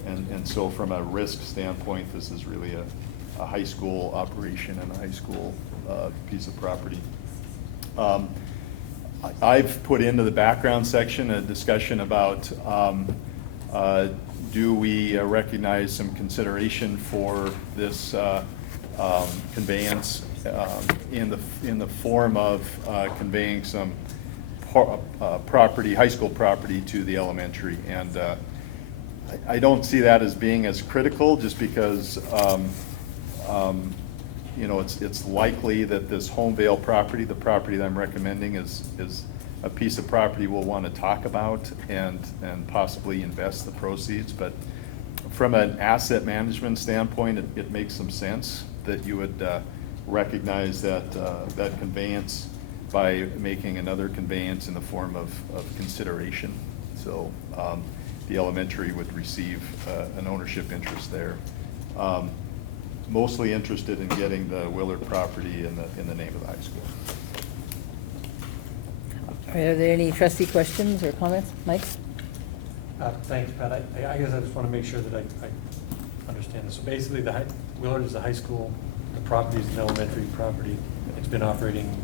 And so from a risk standpoint, this is really a high school operation and a high school piece of property. I've put into the background section a discussion about do we recognize some consideration for this conveyance in the form of conveying some property, high school property, to the elementary. And I don't see that as being as critical, just because you know, it's likely that this Homevale property, the property that I'm recommending, is a piece of property we'll want to talk about and possibly invest the proceeds. But from an asset management standpoint, it makes some sense that you would recognize that that conveyance by making another conveyance in the form of consideration. So the elementary would receive an ownership interest there. Mostly interested in getting the Willard property in the name of the high school. Are there any trustee questions or comments? Mike? Thanks, Pat. I guess I just want to make sure that I understand this. So basically, Willard is a high school, the property is an elementary property. It's been operating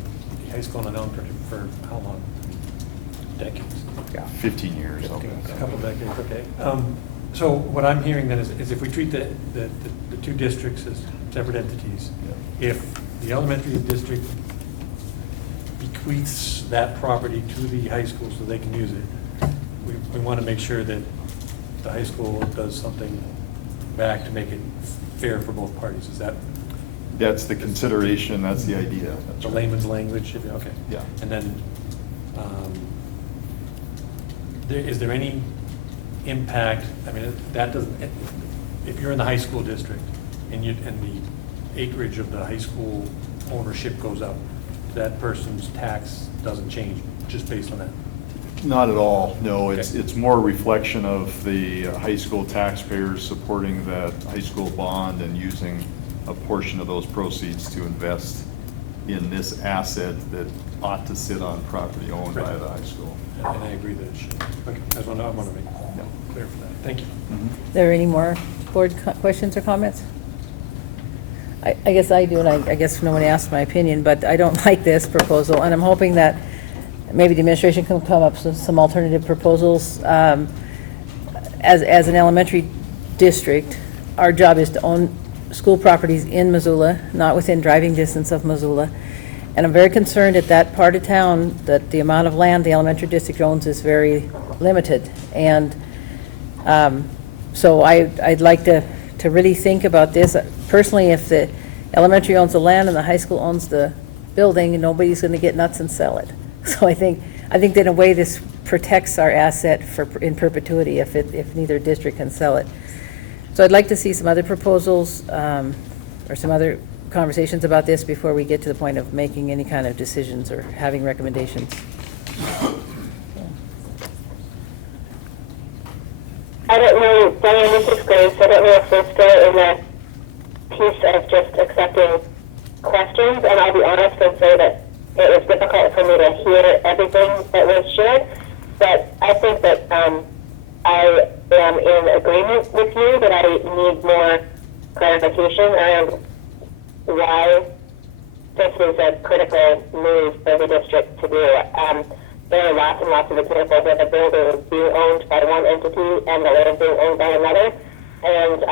the high school and an elementary for how long? Decades? Yeah, 15 years. A couple decades, okay. So what I'm hearing then is if we treat the 2 districts as separate entities, if the elementary district bequeaths that property to the high school so they can use it, we want to make sure that the high school does something back to make it fair for both parties. Is that? That's the consideration, that's the idea. That's the right. layman's language, okay. Yeah. And then, is there any impact? I mean, that doesn't. If you're in the high school district and the acreage of the high school ownership goes up, that person's tax doesn't change just based on that? Not at all, no. Okay. It's more a reflection of the high school taxpayers supporting that high school bond and using a portion of those proceeds to invest in this asset that ought to sit on property owned by the high school. And I agree that it should. Okay, I want to make clear for that. Thank you. Are there any more board questions or comments? I guess I do, and I guess no one asked my opinion, but I don't like this proposal, and I'm hoping that maybe the administration can come up with some alternative proposals. As an elementary district, our job is to own school properties in Missoula, not within driving distance of Missoula. And I'm very concerned at that part of town that the amount of land the elementary district owns is very limited. And so I'd like to really think about this. Personally, if the elementary owns the land and the high school owns the building, nobody's going to get nuts and sell it. So I think that in a way this protects our asset in perpetuity if neither district can sell it. So I'd like to see some other proposals or some other conversations about this before we get to the point of making any kind of decisions or having recommendations. I don't know, Diane, this is Grace. I don't know if we're still in the piece of just accepting questions, and I'll be honest and say that it was difficult for me to hear everything that was shared. But I think that I am in agreement with you that I need more clarification around why this is a critical move for the district to do. There are lots and lots of examples of a building being owned by one entity and the land being owned by another. And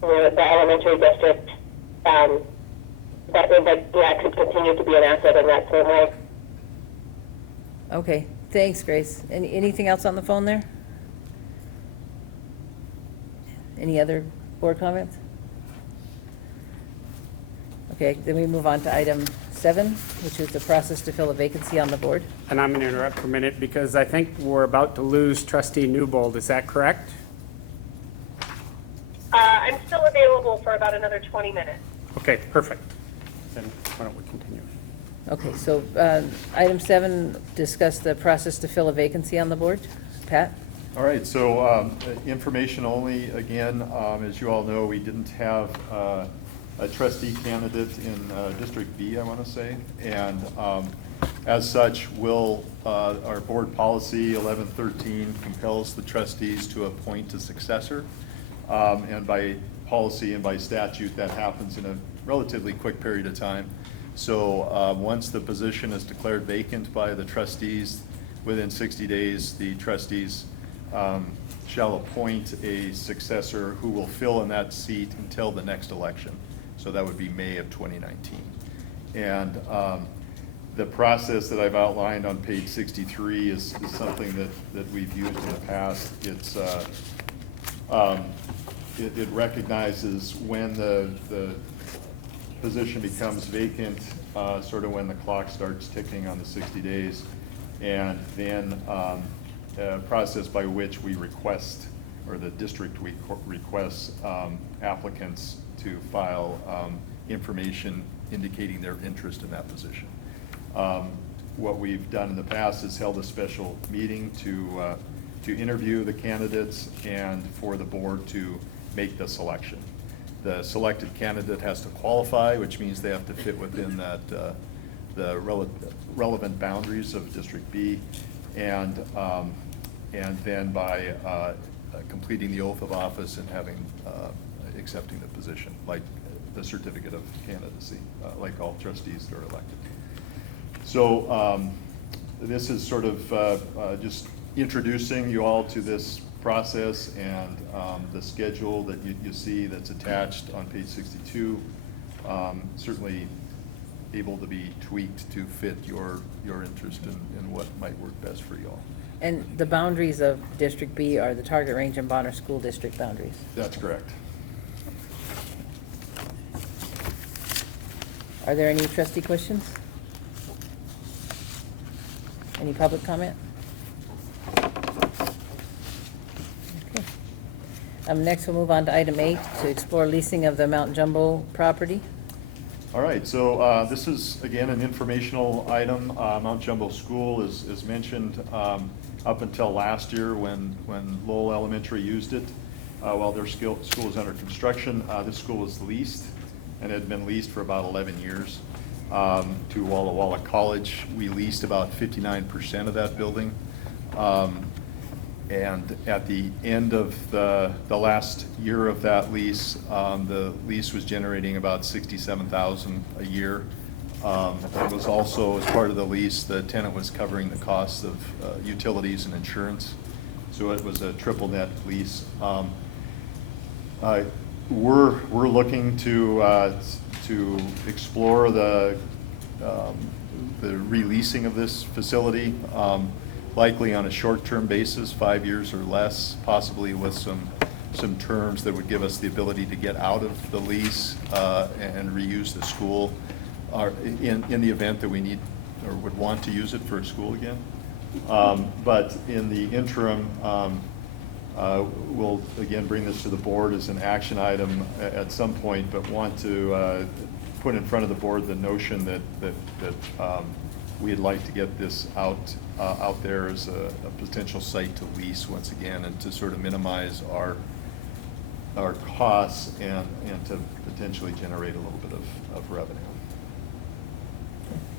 the elementary district that could continue to be an asset in that same way. Okay, thanks, Grace. Anything else on the phone there? Any other board comments? Okay, then we move on to item 7, which is the process to fill a vacancy on the board. And I'm going to interrupt for a minute because I think we're about to lose trustee Newbold. Is that correct? I'm still available for about another 20 minutes. Okay, perfect. Then why don't we continue? Okay, so item 7, discuss the process to fill a vacancy on the board. Pat? All right, so information only, again, as you all know, we didn't have a trustee candidate in District B, I want to say, and as such, our board policy 1113 compels the trustees to appoint a successor, and by policy and by statute, that happens in a relatively quick period of time. So once the position is declared vacant by the trustees, within 60 days, the trustees shall appoint a successor who will fill in that seat until the next election. So that would be May of 2019. And the process that I've outlined on page 63 is something that we've used in the past. It recognizes when the position becomes vacant, sort of when the clock starts ticking on the 60 days, and then a process by which we request, or the district requests applicants to file information indicating their interest in that position. What we've done in the past is held a special meeting to interview the candidates and for the board to make the selection. The selected candidate has to qualify, which means they have to fit within the relevant boundaries of District B, and then by completing the oath of office and accepting the position, like the certificate of candidacy, like all trustees that are elected. So this is sort of just introducing you all to this process, and the schedule that you see that's attached on page 62, certainly able to be tweaked to fit your interest in what might work best for you all. And the boundaries of District B are the Target Range and Bonner School District boundaries. That's correct. Are there any trustee questions? Any public comment? Okay. Next, we'll move on to item 8, to explore leasing of the Mount Jumbo property. All right, so this is, again, an informational item. Mount Jumbo School is mentioned up until last year when Lowell Elementary used it. While their school is under construction, this school was leased, and it had been leased for about 11 years. To Walla Walla College, we leased about 59% of that building. And at the end of the last year of that lease, the lease was generating about $67,000 a year. It was also, as part of the lease, the tenant was covering the costs of utilities and insurance. So it was a triple net lease. We're looking to explore the releasing of this facility, likely on a short-term basis, 5 years or less, possibly with some terms that would give us the ability to get out of the lease and reuse the school, in the event that we need or would want to use it for a school again. But in the interim, we'll again bring this to the board as an action item at some point, but want to put in front of the board the notion that we'd like to get this out there as a potential site to lease once again, and to sort of minimize our costs and to potentially generate a little bit of revenue.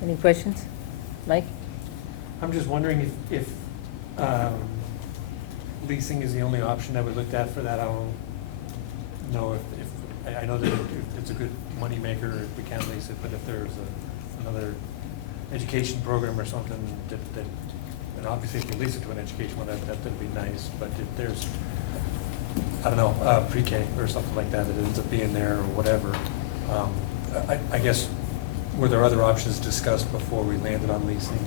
Any questions? Mike? I'm just wondering if leasing is the only option that we looked at for that. I don't know if I know that it's a good moneymaker if we can lease it, but if there's another education program or something that, and obviously if you lease it to an education one, that'd be nice, but if there's, I don't know, pre-K or something like that ends up being there or whatever, I guess, were there other options discussed before we landed on leasing?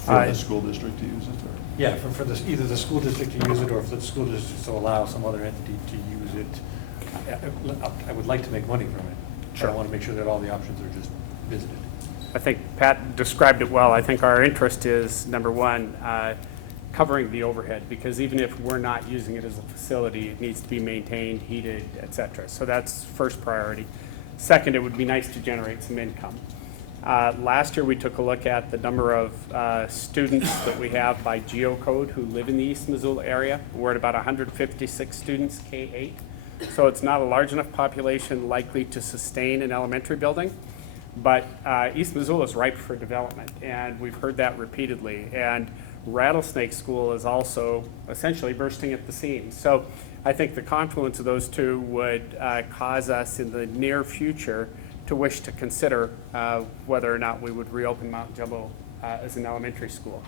For the school district to use it, or? Yeah, for either the school district to use it, or if the school district to allow some other entity to use it. I would like to make money from it. Sure. I want to make sure that all the options are just visited. I think Pat described it well. I think our interest is, number one, covering the overhead, because even if we're not using it as a facility, it needs to be maintained, heated, et cetera. So that's first priority. Second, it would be nice to generate some income. Last year, we took a look at the number of students that we have by geocode who live in the East Missoula area. We're at about 156 students, K-8. So it's not a large enough population likely to sustain an elementary building. But East Missoula is ripe for development, and we've heard that repeatedly. And Rattlesnake School is also essentially bursting at the seams. So I think the confluence of those two would cause us in the near future to wish to consider whether or not we would reopen Mount Jumbo as an elementary school.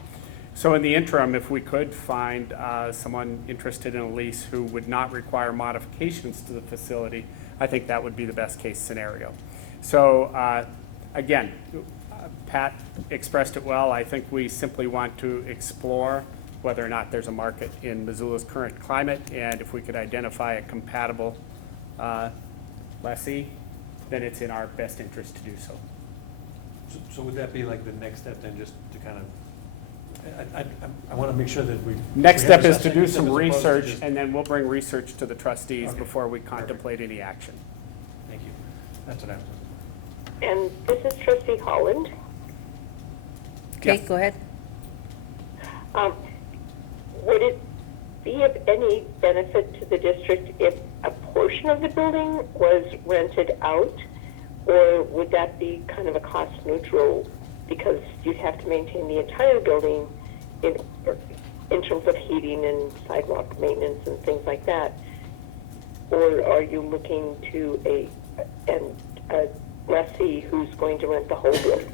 So in the interim, if we could find someone interested in a lease who would not require modifications to the facility, I think that would be the best case scenario. So again, Pat expressed it well. I think we simply want to explore whether or not there's a market in Missoula's current climate, and if we could identify a compatible lessee, then it's in our best interest to do so. So would that be like the next step then, just to kind of, I want to make sure that we. Next we have step a is to session do as some opposed to research, just- and then we'll bring research to the trustees Okay. before we contemplate any action. Thank you. That's what I was. And this is Trustee Holland. Okay, Yes. go ahead. Would it be of any benefit to the district if a portion of the building was rented out? Or would that be kind of a cost neutral because you'd have to maintain the entire building in terms of heating and sidewalk maintenance and things like that? Or are you looking to a lessee who's going to rent the whole building?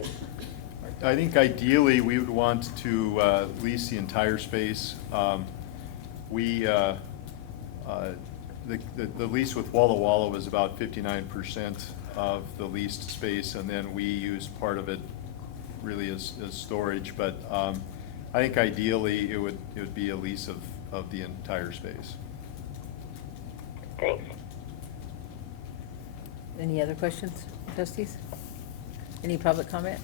I think ideally, we would want to lease the entire space. The lease with Walla Walla was about 59% of the leased space, and then we used part of it really as storage. But I think ideally, it would be a lease of the entire space. Thanks. Any other questions, trustees? Any public comment?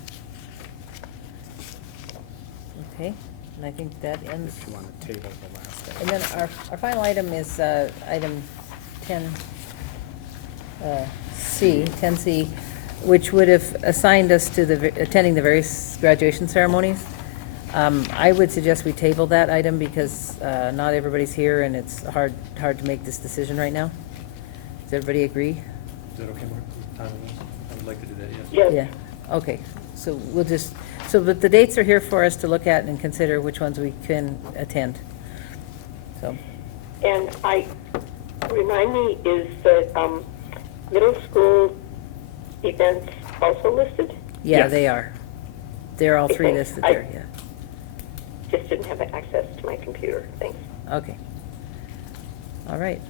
Okay, and I think that ends. If you want to table the last item. And then our final item is item 10C, which would have assigned us to attending the various graduation ceremonies. I would suggest we table that item because not everybody's here and it's hard to make this decision right now. Does everybody agree? Is that okay, Mark? Time is? I would like to do that, yes. Yes. Yeah, okay, so we'll just, but the dates are here for us to look at and consider which ones we can attend, so. And remind me, is the middle school events also listed? Yeah, Yes. they are. They're all three Okay, listed there, yeah. Just didn't have access to my computer. Thanks. Okay. All right.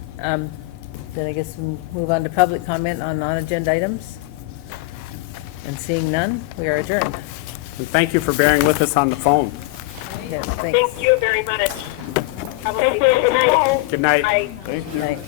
Then I guess we'll move on to public comment on non-agenda items. And seeing none, we are adjourned. And thank you for bearing with us on the phone. Yes, thanks. Thank you very much. Thank you. Good night. Good night. Bye. Thank you. Night.